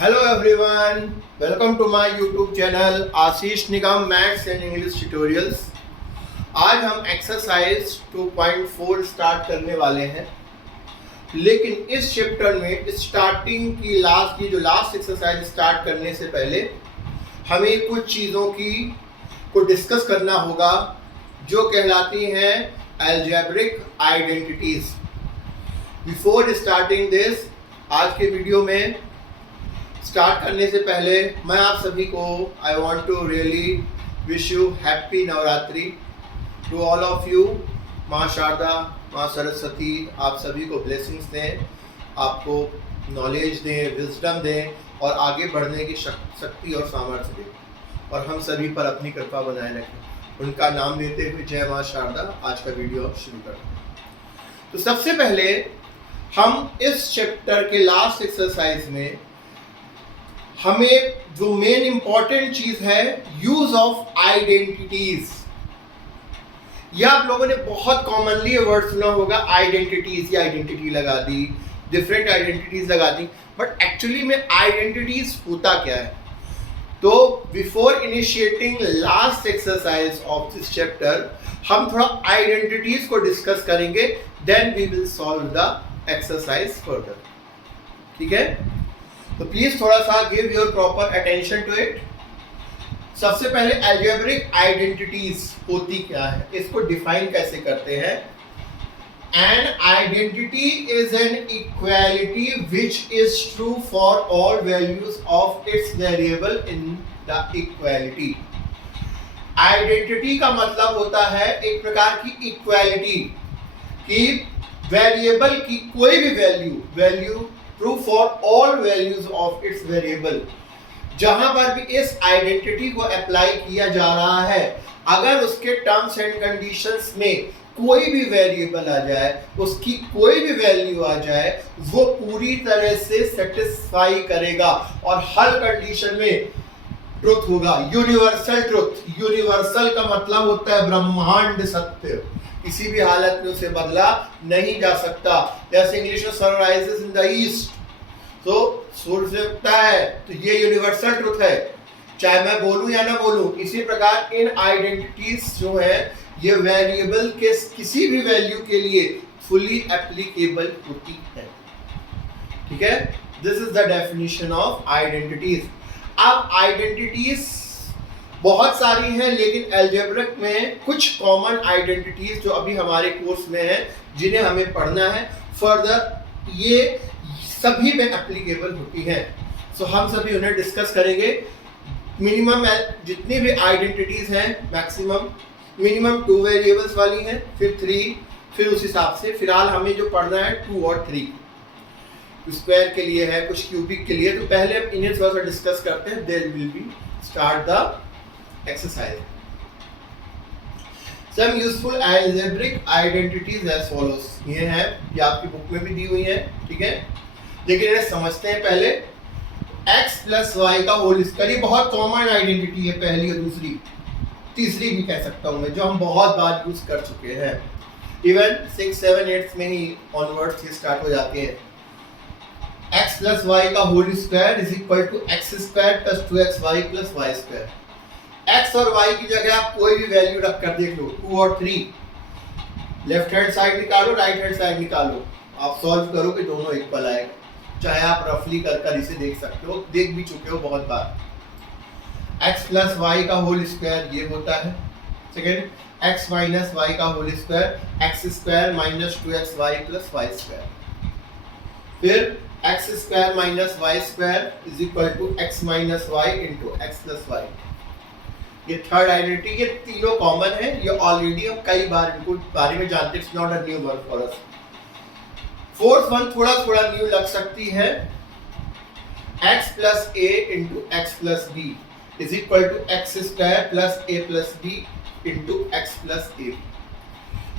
Hello everyone, welcome to my YouTube channel Ashish Nigam maths and English tutorials. आज हम exercise 2.4 start करने वाले हैं, लेकिन इस चैप्टर में स्टार्टिंग की लास्ट एक्सरसाइज स्टार्ट करने से पहले हमें कुछ चीज़ों को डिस्कस करना होगा जो कहलाती हैं algebraic identities. Before starting this, आज के वीडियो में स्टार्ट करने से पहले मैं आप सभी को I want to really wish you happy Navratri to all of you. माँ शारदा, माँ सरस्वती आप सभी को ब्लेसिंग्स दें, आपको नॉलेज दें, विजडम दें और आगे बढ़ने की शक्ति और सामर्थ्य दें और हम सभी पर अपनी कृपा बनाए रखें। उनका नाम लेते हुए जय माँ शारदा आज का वीडियो शुरू करते हैं। तो सबसे पहले हम इस चैप्टर के लास्ट एक्सरसाइज में हमें जो मेन इंपॉर्टेंट चीज है यूज ऑफ आइडेंटिटीज। यह आप लोगों ने बहुत कॉमनली वर्ड सुना होगा, आइडेंटिटीज या आइडेंटिटी लगा दी, डिफरेंट आइडेंटिटीज लगा दी, बट एक्चुअली में आइडेंटिटीज होता क्या है। तो before initiating last exercise of this chapter हम थोड़ा आइडेंटिटीज को डिस्कस करेंगे, then we will solve the exercise further. ठीक है, तो प्लीज थोड़ा सा give your proper attention to it. सबसे पहले अलजेब्रिक आइडेंटिटीज होती क्या है, इसको डिफाइन कैसे करते हैं। An identity is an equality which is true for all values of its variable in the equality. Identity का मतलब होता है एक प्रकार की इक्वालिटी कि वेरिएबल की कोई भी value true for all values of its variable. जहां पर भी इस आइडेंटिटी को अप्लाई किया जा रहा है, अगर उसके टर्म्स एंड कंडीशंस में कोई भी वेरिएबल आ जाए, उसकी कोई भी वैल्यू आ जाए, वो पूरी तरह से सेटिस्फाई करेगा और हर कंडीशन में ट्रुथ होगा, यूनिवर्सल ट्रुथ। यूनिवर्सल का मतलब होता है ब्रह्मांड सत्य, किसी भी हालत में उसे बदला नहीं जा सकता। जैसे इंग्लिश में sun rises in the east, तो सूर्य उगता है, तो ये यूनिवर्सल ट्रुथ है, चाहे मैं बोलूं या ना बोलूं। इसी प्रकार इन आइडेंटिटीज जो है ये वेरिएबल के किसी भी वैल्यू के लिए फुली एप्लीकेबल होती है। ठीक है, this is the definition of identities. अब आइडेंटिटीज बहुत सारी हैं, लेकिन अलजेब्रिक में कुछ कॉमन आइडेंटिटीज जो अभी हमारे कोर्स में है, जिन्हें हमें पढ़ना है फर्दर, ये सभी में एप्लीकेबल होती हैं। सो हम सभी उन्हें डिस्कस करेंगे। मिनिमम जितनी भी आइडेंटिटीज हैं, मैक्सिमम मिनिमम 2 वेरिएबल्स वाली हैं, फिर 3, फिर उस हिसाब से फिलहाल हमें जो पढ़ना है 2 और 3। स्क्वायर के लिए है, कुछ क्यूबिक के लिए। तो पहले हम इन्हें थोड़ा सा डिस्कस करते हैं, then will be start the exercise. Some useful algebraic identities as follows. ये है, ये आपकी बुक में भी दी हुई है, ठीक है, लेकिन इन्हें समझते हैं पहले। x प्लस वाई का होल स्क्वायर, ये बहुत कॉमन आइडेंटिटी है, पहली और दूसरी, तीसरी भी कह सकता हूँ मैं, जो हम बहुत बार यूज कर चुके हैं। इवन 6, 7, 8 में ही ऑनवर्ड्स ये स्टार्ट हो जाते हैं। x प्लस वाई का whole square is equal to x square plus 2xy plus Y square. x और y की जगह आप कोई भी वैल्यू रख कर देख लो, 2 और 3, लेफ्ट हैंड साइड निकालो, राइट हैंड साइड निकालो, आप सॉल्व करो कि दोनों इक्वल आएगा। चाहे आप रफली कर इसे देख सकते हो, देख भी चुके हो बहुत बार। x प्लस वाई का होल स्क्वायर ये होता है। सेकेंड, x माइनस वाई का whole square, x square minus 2xy plus Y square. फिर x square minus y square is equal to x minus y into x plus y. ये third identity, ये तीनों common है, ये already हम कई बार इनको बारे में जानते हैं, it's not a new word for us. Fourth one थोड़ा न्यू लग सकती है, x plus A into x plus b is equal to x square plus a plus b into x plus a.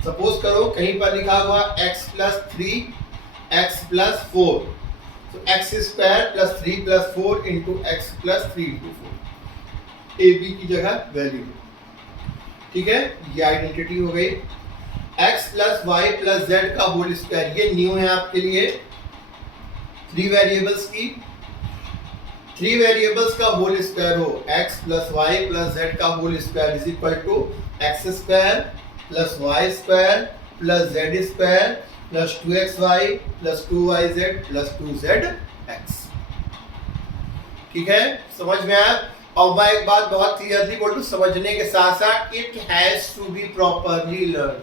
Suppose करो कहीं पर लिखा हुआ x plus 3 x plus 4, तो x square plus 3 plus 4 into x plus 3 into 4, a b की जगह value. ठीक है, ये आइडेंटिटी हो गई। x plus Y plus Z का होल स्क्वायर, ये न्यू है आपके लिए, 3 वेरिएबल्स की। 3 वेरिएबल्स का होल स्क्वायर हो, x plus Y plus Z का whole square is equal to x square plus Y square plus Z square plus 2xy plus 2yz plus 2zx। ठीक है, समझ में आया? और मैं एक बात बहुत क्लियरली बोल दूं, समझने के साथ साथ it has to be properly learn,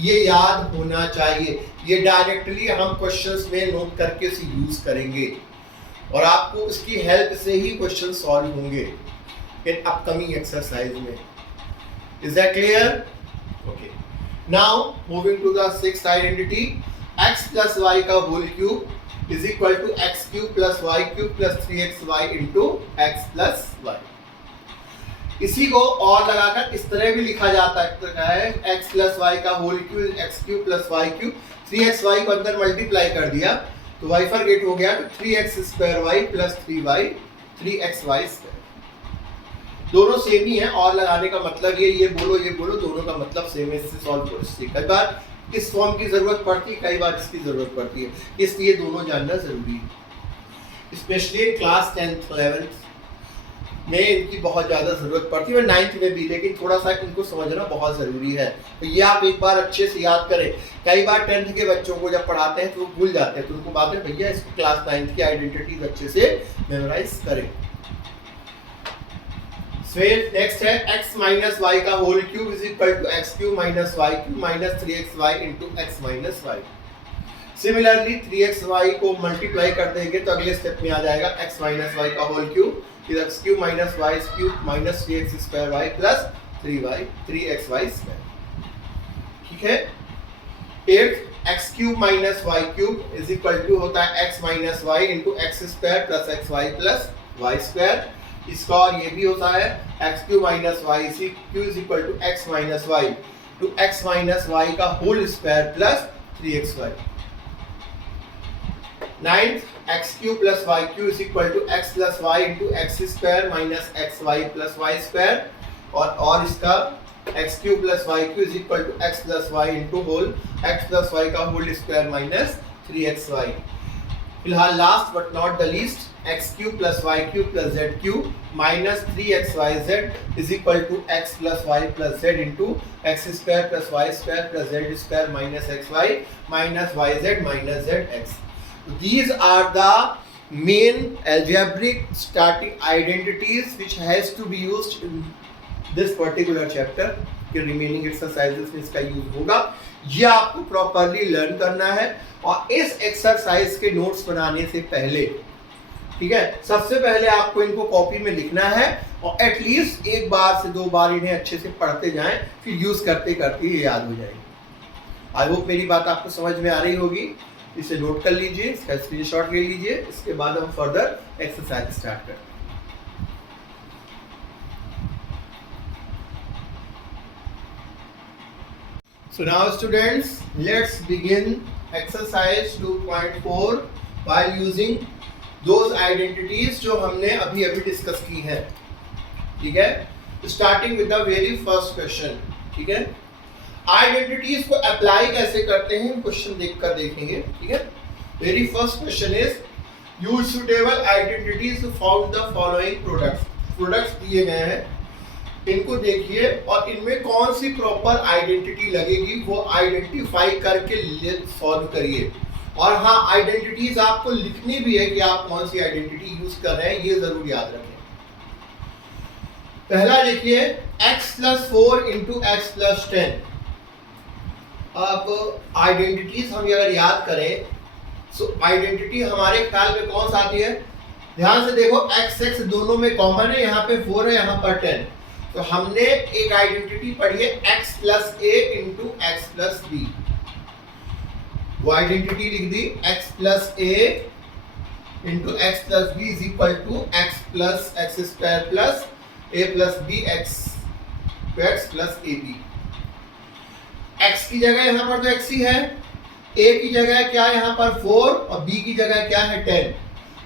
ये याद होना चाहिए। ये डायरेक्टली हम क्वेश्चंस में नोट करके इसे यूज करेंगे और आपको इसकी हेल्प से ही क्वेश्चन सॉल्व होंगे इन अपकमिंग एक्सरसाइज में। Is that clear? Okay, now moving to the sixth identity, x plus Y का whole cube is equal to x cube plus Y cube plus 3xy into x plus Y. इसी को और लगाकर इस तरह भी लिखा जाता है, x प्लस वाई का whole cube x cube plus Y cube, 3xy को अंदर मल्टीप्लाई कर दिया तो वाई फॉरगेट हो गया, तो 3x square y plus 3xy square. दोनों सेम ही है, और लगाने का मतलब ये बोलो दोनों का मतलब सेम है। इससे सॉल्व करो। कई बार इस फॉर्म की जरूरत पड़ती है, कई बार इसकी जरूरत पड़ती है, इसलिए दोनों जानना जरूरी है। स्पेशली क्लास 10th 11th में इनकी बहुत ज़्यादा ज़रूरत पड़ती है, और 9th में भी, लेकिन थोड़ा सा इनको समझना बहुत ज़रूरी है। तो ये आप एक बार अच्छे से याद करें। कई बार 10th के बच्चों को जब पढ़ाते हैं तो वो भूल जाते हैं, तो उनको बात है भैया इसको क्लास 9th की आइडेंटिटीज अच्छे से मेमोराइज करें। नेक्स्ट है x माइनस वाई का whole cube is equal to x cube minus y cube minus 3xy into x minus y. Similarly 3xy को मल्टीप्लाई कर देंगे तो अगले स्टेप में आ जाएगा x माइनस वाई का whole cube is x cube minus y cube minus 3x square y plus 3xy square. ठीक है, 8 x cube minus y cube is equal to होता है x minus y into x square plus xy plus Y square. इसका और ये भी होता है x cube minus y c cube is equal to x minus y to x minus y का whole square plus 3xy। 9th x cube plus y cube is equal to x plus y into x square minus xy plus Y square, और इसका x cube plus y cube is equal to x plus y into whole x plus Y का whole square minus 3xy। फिलहाल last but not the least, x cube plus Y cube plus z cube minus 3xyz is equal to x plus Y plus Z into x square plus Y square plus Z square minus xy minus yz minus zx। These are the main algebraic starting identities which has to be used in this particular chapter के remaining exercises में इसका use होगा। ये आपको properly learn करना है, और इस एक्सरसाइज के नोट्स बनाने से पहले, ठीक है, सबसे पहले आपको इनको कॉपी में लिखना है और एटलीस्ट एक बार से दो बार इन्हें अच्छे से पढ़ते जाएं, फिर यूज करते करते ये याद हो जाएगी। आई होप मेरी बात आपको समझ में आ रही होगी। इसे नोट कर लीजिए, इसका स्क्रीनशॉट ले लीजिए, इसके बाद हम फर्दर एक्सरसाइज स्टार्ट करते हैं। So now students, let's begin exercise 2.4 while using those identities जो हमने अभी डिस्कस की हैं। ठीक है, starting with the very first question. ठीक है, आइडेंटिटीज को अप्लाई कैसे करते हैं क्वेश्चन देखकर देखेंगे। ठीक है, very first question is use suitable identities to found the following products दिए गए हैं, इनको देखिए और इनमें कौन सी प्रॉपर आइडेंटिटी लगेगी वो आइडेंटिफाई करके सॉल्व करिए। और हाँ, आइडेंटिटीज आपको लिखनी भी है कि आप कौन सी आइडेंटिटी यूज कर रहे हैं, ये जरूर याद रखें। पहला देखिए, x plus 4 into x plus 10। अब आइडेंटिटीज हम अगर याद करें तो आइडेंटिटी हमारे ख्याल में कौन सा आती है, ध्यान से देखो, x दोनों में कॉमन है, यहाँ पे 4 है, यहाँ पर 10। तो हमने एक आइडेंटिटी पढ़ी है x plus a into x plus b। वो आइडेंटिटी लिख दी, x plus a into x plus b is equal to x plus x square plus a plus b x plus ab। x की जगह यहाँ पर तो x ही है, a की जगह क्या है यहाँ पर 4 और b की जगह क्या है 10।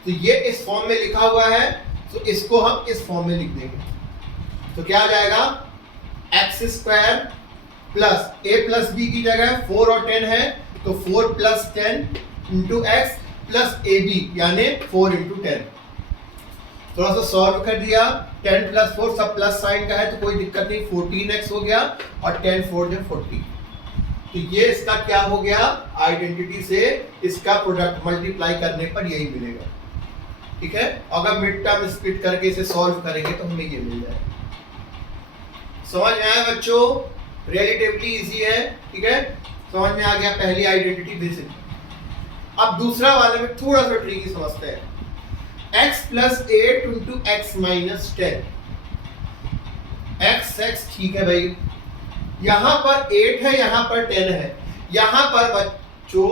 तो ये इस फॉर्म में लिखा हुआ है, तो इसको हम इस फॉर्म में लिख देंगे। तो क्या आ जाएगा, x square plus a plus b की जगह 4 और 10 है, तो 4 plus 10 into x plus ab यानी 4 इंटू 10। थोड़ा सा सॉल्व कर दिया, 10 प्लस 4 सब प्लस साइन का है तो कोई दिक्कत नहीं, 14x हो गया और 10 4 40। तो ये इसका क्या हो गया, आइडेंटिटी से इसका प्रोडक्ट मल्टीप्लाई करने पर यही मिलेगा। ठीक है, अगर मिड टर्म स्प्लिट करके इसे सॉल्व करेंगे तो हमें ये मिल जाएगा। समझ में आया बच्चों, रिलेटिवली इजी है। ठीक है, समझ में आ गया पहली आइडेंटिटी बेसिक। अब दूसरा वाले में थोड़ा सा ट्रिकी समझते हैं। x plus 8 into x minus 10, x ठीक है भाई, यहां पर 8 है, यहां पर 10 है। यहां पर बच्चों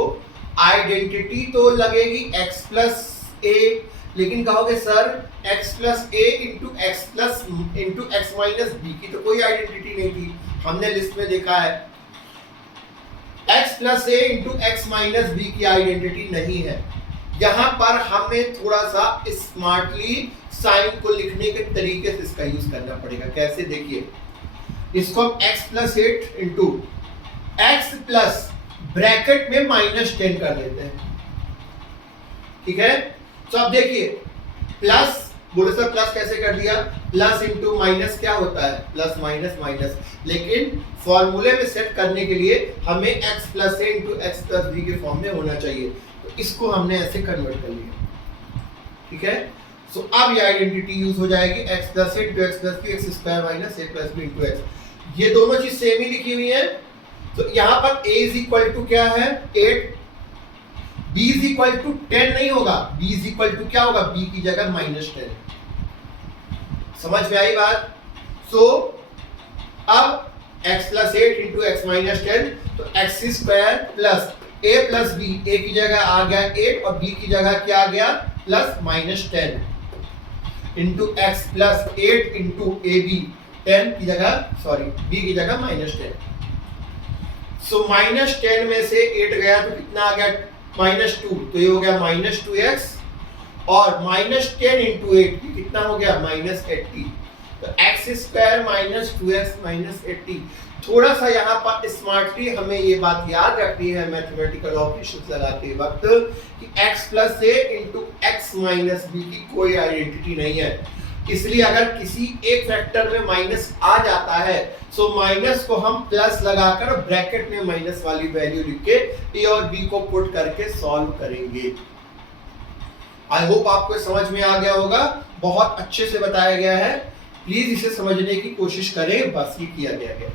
आइडेंटिटी तो लगेगी x प्लस a, लेकिन कहोगे sir x plus a into x minus b की तो कोई आइडेंटिटी नहीं थी, हमने लिस्ट में देखा है। x plus a into x minus b की आइडेंटिटी नहीं है। यहां पर हमें थोड़ा सा स्मार्टली साइन को लिखने के तरीके से इसका यूज करना पड़ेगा। कैसे, देखिए इसको हम x plus 8 into x plus bracket में माइनस 10 कर लेते हैं। ठीक है, तो अब देखिए प्लस, बोले सर प्लस कैसे कर दिया, प्लस इंटू माइनस क्या होता है, प्लस माइनस माइनस, लेकिन फॉर्मूले में सेट करने के लिए हमें x plus a into x plus b के फॉर्म में होना चाहिए, तो इसको हमने ऐसे कन्वर्ट कर लिया। ठीक है, सो अब ये आइडेंटिटी यूज हो जाएगी x plus a into x plus B x square minus a plus b into x. ये दोनों चीज सेम ही लिखी हुई है, तो यहाँ पर a इज इक्वल टू क्या है 8, b इज इक्वल टू 10 नहीं होगा, b इज इक्वल टू क्या होगा, b की जगह माइनस 10। समझ में आई बात। सो अब x plus 8 into x minus 10, तो x square plus a plus b, a की जगह आ गया 8 और b की जगह क्या आ गया plus minus 10 into x plus 8 into a b, 10 की जगह सॉरी b की जगह माइनस 10। सो माइनस 10 में से 8 गया तो कितना आ गया माइनस 2, तो ये हो गया माइनस 2x और माइनस 10 इंटू 8 कितना हो गया माइनस 80। तो x square minus 2x minus 80। थोड़ा सा यहाँ पर स्मार्टली हमें ये बात याद रखनी है मैथमेटिकल ऑपरेशंस लगाते वक्त कि x plus a into x minus b की कोई आइडेंटिटी नहीं है। इसलिए अगर किसी एक फैक्टर में माइनस आ जाता है सो माइनस को हम प्लस लगाकर ब्रैकेट में माइनस वाली वैल्यू लिख के a और b को पुट करके सॉल्व करेंगे। आई होप आपको समझ में आ गया होगा, बहुत अच्छे से बताया गया है, प्लीज इसे समझने की कोशिश करें, बस ये किया गया।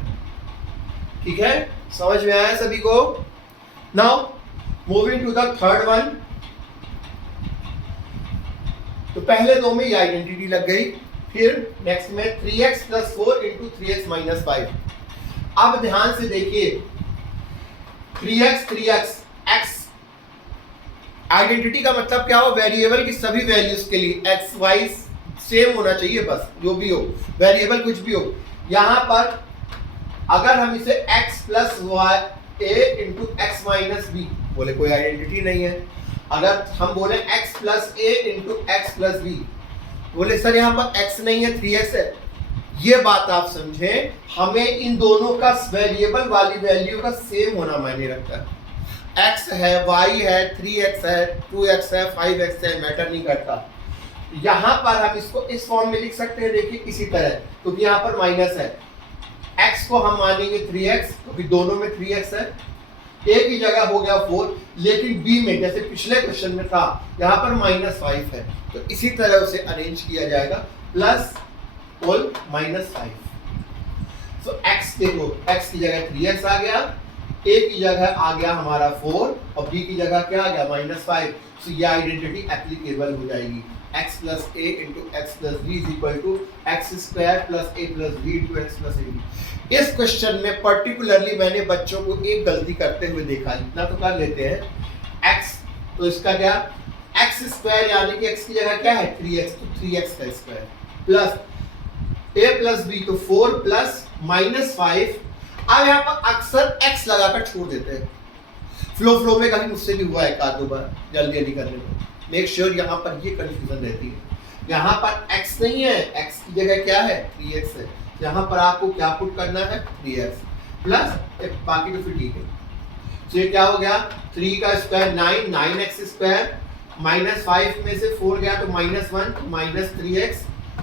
ठीक है, समझ में आया सभी को। Now moving to the third one. तो पहले दो में ये आइडेंटिटी लग गई, फिर नेक्स्ट में 3x plus 4 into 3x minus 5। अब ध्यान से देखिए 3x x आइडेंटिटी का मतलब क्या हो, वेरिएबल की सभी वैल्यूज के लिए x y सेम होना चाहिए, बस जो भी हो वेरिएबल कुछ भी हो। यहां पर अगर हम इसे x plus y a into x minus b बोले कोई आइडेंटिटी नहीं है। अगर हम बोले x plus a into x plus b बोले सर यहाँ पर x नहीं है 3x है। ये बात आप समझें, हमें इन दोनों का वेरिएबल वाली वैल्यू का सेम होना मायने रखता है। x है, y है, 3x है, 2x है, 5x है, मैटर नहीं करता। यहाँ पर हम इसको इस फॉर्म में लिख सकते हैं, देखिए इसी तरह, क्योंकि यहाँ पर माइनस है। x को हम मानेंगे 3x क्योंकि दोनों में 3x है, a की जगह हो गया 4, लेकिन b में जैसे पिछले क्वेश्चन में था यहाँ पर माइनस 5 है, तो इसी तरह उसे अरेंज किया जाएगा प्लस होल माइनस 5। सो x देखो, x की जगह 3x आ गया, a की जगह आ गया हमारा 4 और b की जगह क्या आ गया माइनस 5। सो ये आइडेंटिटी एप्लीकेबल हो जाएगी, x plus a into x plus b is equal to x square plus a plus b into x plus a b. इस क्वेश्चन में पर्टिकुलरली मैंने बच्चों को एक गलती करते हुए देखा, इतना तो कर लेते हैं, x तो इसका क्या एक्स स्क्वायर यानी कि x की जगह क्या है 3x, तो 3x का square plus a plus b तो 4 प्लस माइनस 5। अब यहाँ पर अक्सर x लगाकर छोड़ देते हैं, फ्लो में कभी मुझसे भी हुआ है एक आध दो बार जल्दी करने में। मेक श्योर यहाँ पर ये कंफ्यूजन रहती है, यहाँ पर x नहीं है, x की जगह क्या है 3x है, यहाँ पर आपको क्या पुट करना है 3x प्लस बाकी तो फिर ठीक है। तो ये क्या हो गया 3 का स्क्वायर 9, 9x स्क्वायर -5 में से 4 गया तो -1 तो -3x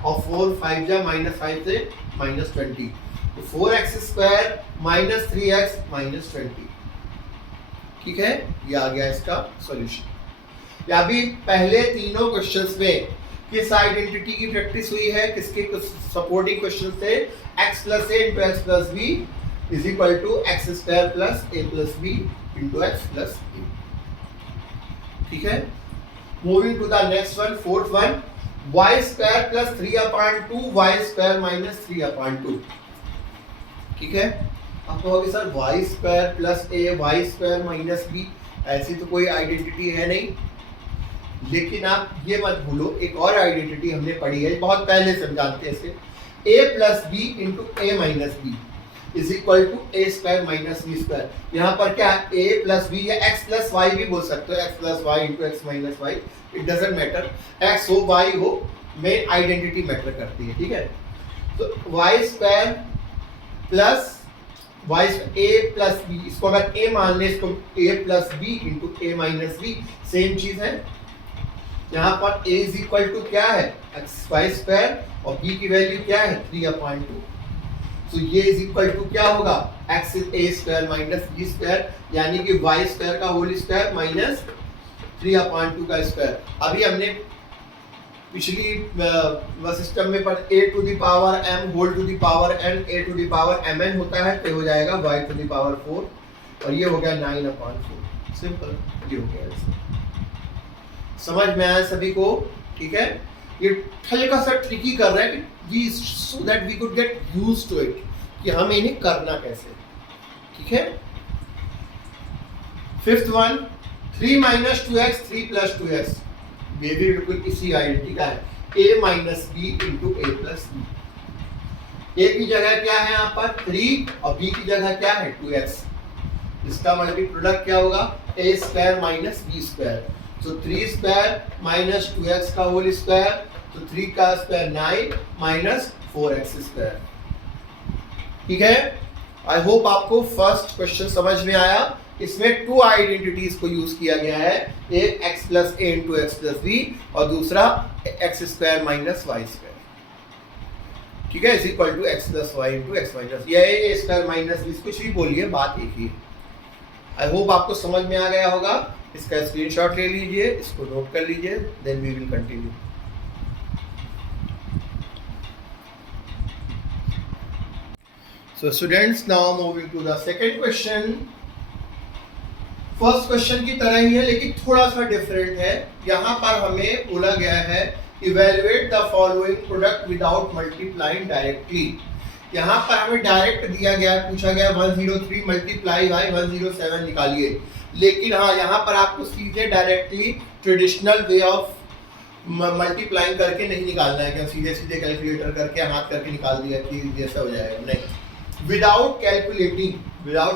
और 4 5 जा -5 से -20 तो 4x² -3x -20। ठीक है, ये आ गया इसका सॉल्यूशन। या भी पहले तीनों क्वेश्चंस में किस आइडेंटिटी की प्रैक्टिस हुई है, किसके सपोर्टिंग क्वेश्चन थे, x + a × x + b = x² + a + b × x + a। ठीक है, moving to the next one, fourth one, y² + 3/2 y² - 3/2। ठीक है, आप कहोगे sir y² + a y² - b, ऐसी तो कोई आइडेंटिटी है नहीं, लेकिन आप ये मत भूलो एक और आइडेंटिटी हमने पढ़ी है बहुत पहले से, हम जानते हैं इसे, a + b × a - b = a² - b²। यहाँ पर क्या है, a + b या x + y भी बोल सकते हो, x + y × x - y, it doesn't matter, x हो y हो, मेन आइडेंटिटी मैटर करती है। ठीक है, तो y² plus y a + b, इसको अगर a मान ले, इसको a + b × a - b, same चीज है। यहाँ पर a = क्या है, y² और b की वैल्यू क्या है 3/2, तो ये = क्या होगा, x a² - b², यानी कि y² का होल स्क्वायर माइनस 3/2 का स्क्वायर। अभी हमने पिछली सिस्टम में पर a⁴m whole to the power n a⁴mn होता है, तो हो जाएगा y⁴ और ये हो गया 9/4। सिंपल, ये हो गया। समझ में आया सभी को? ठीक है, ये हल्का सा ट्रिकी कर रहा है कि so that we could get used to it, कि हमें इन्हें करना कैसे। ठीक है, फिफ्थ वन, 3 - 2x 3 + 2x, ये भी बिल्कुल इसी आइडेंटिटी का है, a - b × a + b। a की जगह क्या है यहाँ पर 3 और b की जगह क्या है 2x, इसका मल्टी प्रोडक्ट क्या होगा a² - b², तो 3² - 2x का होल स्क्वायर, तो 3 का स्क्वायर 9 - 4x²। ठीक है, आई होप आपको फर्स्ट क्वेश्चन समझ में आया। इसमें 2 आइडेंटिटीज को यूज किया गया है, एक x + a × x + b और दूसरा x² - y²। ठीक है, = x + y × x - ये a² - b, कुछ भी बोलिए, बात एक ही है। आई होप आपको समझ में आ गया होगा। इसका स्क्रीनशॉट ले लीजिए, इसको नोट कर लीजिए, then we will continue. So students, now moving to the second question. First question की तरह ही है लेकिन थोड़ा सा डिफरेंट है। यहाँ पर हमें बोला गया है evaluate the following product without multiplying directly. यहाँ पर हमें डायरेक्ट दिया गया, पूछा गया 103 × y 107 निकालिए, लेकिन हाँ यहाँ पर आपको सीधे directly traditional way of multiplying करके नहीं निकालना है कि सीधे सीधे कैलकुलेटर करके हाथ करके निकाल दिया कि जैसा हो जाएगा, नहीं, without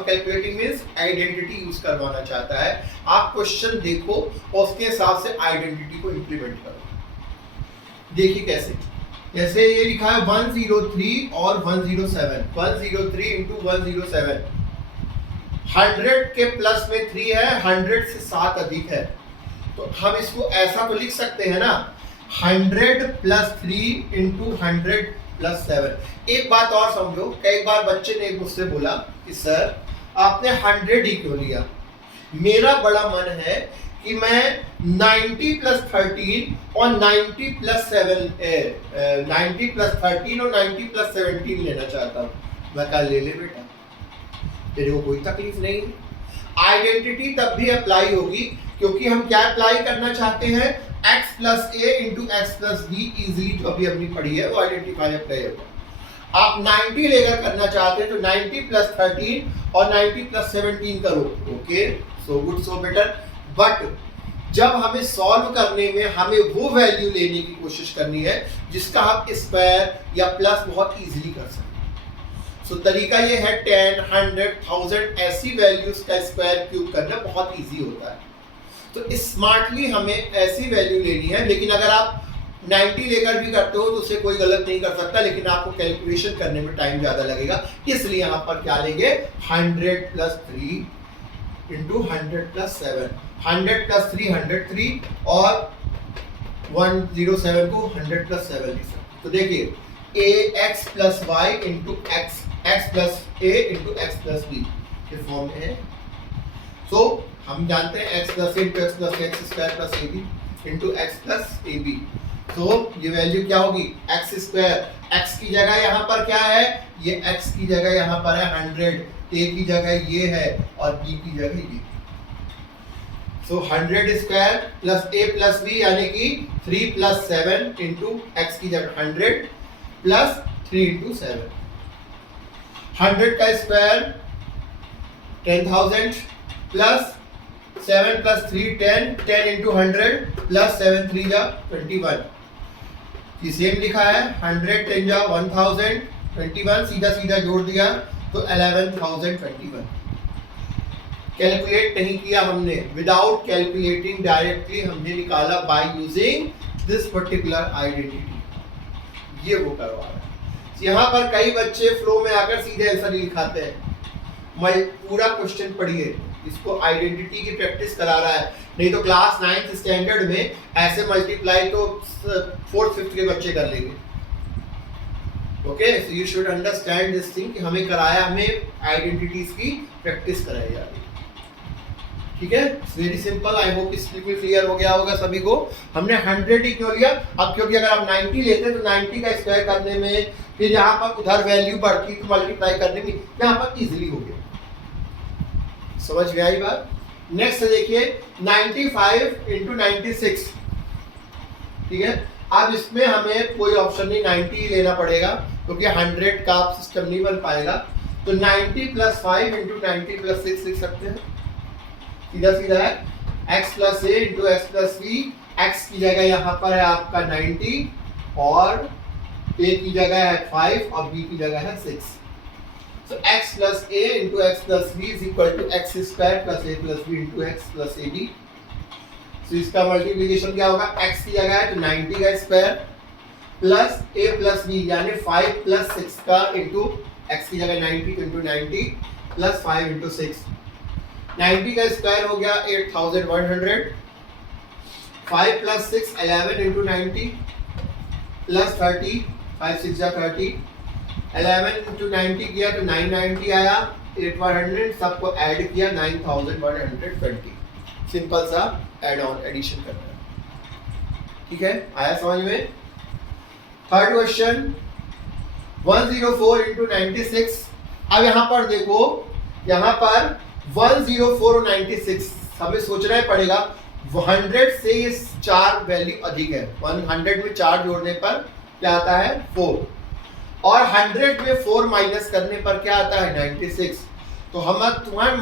calculating means identity use करवाना चाहता है। आप क्वेश्चन देखो और उसके हिसाब से आइडेंटिटी को इंप्लीमेंट करो। देखिए कैसे, जैसे ये लिखा है 103 और 107, 103 × 107, 100 के प्लस में 3 है, 100 से 7 अधिक है, तो हम इसको ऐसा तो लिख सकते हैं ना, 100 + 3 × 100 + 7। एक बात और समझो, कई बार बच्चे ने मुझसे बोला कि सर आपने 100 ही क्यों लिया, मेरा बड़ा मन है कि मैं 90 + 13 और 90 + 7 90 + 13 और 90 + 17 लेना चाहता हूँ। मैं कहा ले ले बेटा, तेरे को कोई तकलीफ नहीं है। आइडेंटिटी तब भी अप्लाई होगी क्योंकि हम क्या अप्लाई करना चाहते हैं, x + a × x + b, easily जो अभी हमने पढ़ी है वो आइडेंटिफाई अप्लाई होगा। आप 90 लेकर करना चाहते हैं तो 90 + 13 और 90 + 17 करो, okay, so good so better. But जब हमें सॉल्व करने में हमें वो वैल्यू लेने की कोशिश करनी है जिसका हम स्क्वायर या प्लस बहुत इजीली कर सकते हैं। सो तरीका ये है 10, 100, 1000 ऐसी वैल्यूज का स्क्वायर क्यूब करना बहुत इजी होता है। तो स्मार्टली हमें ऐसी वैल्यू लेनी है, लेकिन अगर आप 90 लेकर भी करते हो तो उसे कोई गलत नहीं कर सकता, लेकिन आपको कैलकुलेशन करने में टाइम ज़्यादा लगेगा, इसलिए यहाँ पर क्या लेंगे 100 + 3 × 100 + 7। 100 प्लस 3 103 और 107 को 100 प्लस 7 लिख सकते। तो देखिए ax plus y into x, x plus a into x plus b के फॉर्म में है। सो हम जानते हैं x plus a into x plus x square plus a b into x plus a b. तो ये वैल्यू क्या होगी एक्स स्क्वायर, x की जगह यहाँ पर क्या है, ये x की जगह यहाँ पर है 100, a की जगह ये है और b की जगह ये। सो 100 square plus a plus b यानी कि 3 प्लस 7 इंटू एक्स की जगह 100 प्लस 3 इंटू 7। 100 का square 10,000 plus 7 plus 3 10, 10 into 100 plus 7 3 जा 21। ये सेम लिखा है 100 10 जा 1000 21, सीधा सीधा जोड़ दिया तो 11,021। कैलकुलेट नहीं किया हमने, विदाउट कैलकुलेटिंग डायरेक्टली हमने निकाला by using this particular identity. ये वो करवा रहा है। यहाँ पर कई बच्चे फ्लो में आकर सीधे आंसर लिखाते हैं। पूरा क्वेश्चन पढ़िए, इसको आइडेंटिटी की प्रैक्टिस करा रहा है। नहीं तो क्लास 9th स्टैंडर्ड में ऐसे मल्टीप्लाई तो 4th 5th के बच्चे कर लेंगे। Okay, so you should understand this thing कि हमें कराया, हमें आइडेंटिटीज की प्रैक्टिस कराई जा रही है। ठीक है, वेरी सिंपल। आई होप इस बिल्कुल क्लियर हो गया होगा सभी को। हमने 100 ही क्यों लिया, अब क्योंकि अगर आप 90 लेते तो 90 का स्क्वायर करने में, फिर यहाँ पर उधर वैल्यू बढ़ती तो मल्टीप्लाई करने में यहाँ पर इजीली हो गया। समझ में आई बात। नेक्स्ट देखिए 95 इंटू 96। ठीक है, अब इसमें हमें कोई ऑप्शन नहीं, 90 ही लेना पड़ेगा क्योंकि 100 का सिस्टम नहीं बन पाएगा। तो 90 प्लस 5 इंटू 90 प्लस 6 लिख सकते हैं। सीधा सीधा है x प्लस ए into x plus B. X की जगह यहाँ पर है आपका 90 और a की जगह है 5 और b की जगह है 6। So x plus a into x plus b is equal to x square plus a plus b into x plus ab। So इसका मल्टीप्लिकेशन क्या होगा, x की जगह है तो 90 का square plus a plus b यानी 5 प्लस 6 का इंटू x की जगह 90 इंटू 90 प्लस 5 इंटू 6। 90 का स्क्वायर हो गया 8100, 5 प्लस 6 11 इंटू 90 प्लस 30, 5 6 जा 30, 11 इंटू 90 किया तो 990 आया, 8100 सबको ऐड किया 9120। सिंपल सा ऐड ऑन एडिशन करना है। ठीक है, आया समझ में। Third question 104 into 96। अब यहाँ पर देखो, यहाँ पर 104 और 96 हमें सोचना ही पड़ेगा। 100 से ये 4 वैल्यू अधिक है। 100 में 4 जोड़ने पर क्या आता है 4 और 100 में 4 माइनस करने पर क्या आता है 96। तो हमारा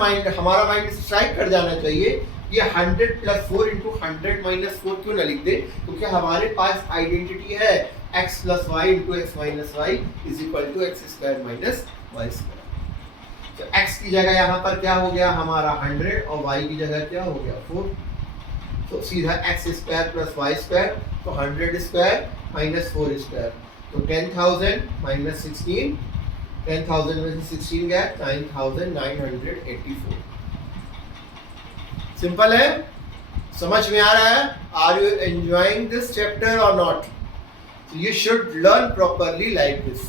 माइंड स्ट्राइक कर जाना चाहिए, ये 100 प्लस 4 इंटू 100 माइनस 4 क्यों ना लिख दे, क्योंकि हमारे पास आइडेंटिटी है x plus y into x minus y is equal to x square minus y square. तो x की जगह यहाँ पर क्या हो गया हमारा 100 और y की जगह क्या हो गया 4। तो सीधा x square plus Y square, तो 100 स्क्वायर माइनस 4 स्क्वायर, तो 10,000 माइनस 16, 10,000 में से 16 गया 9,984। सिंपल है, समझ में आ रहा है। Are you enjoying this chapter और नॉट? You should learn properly like this.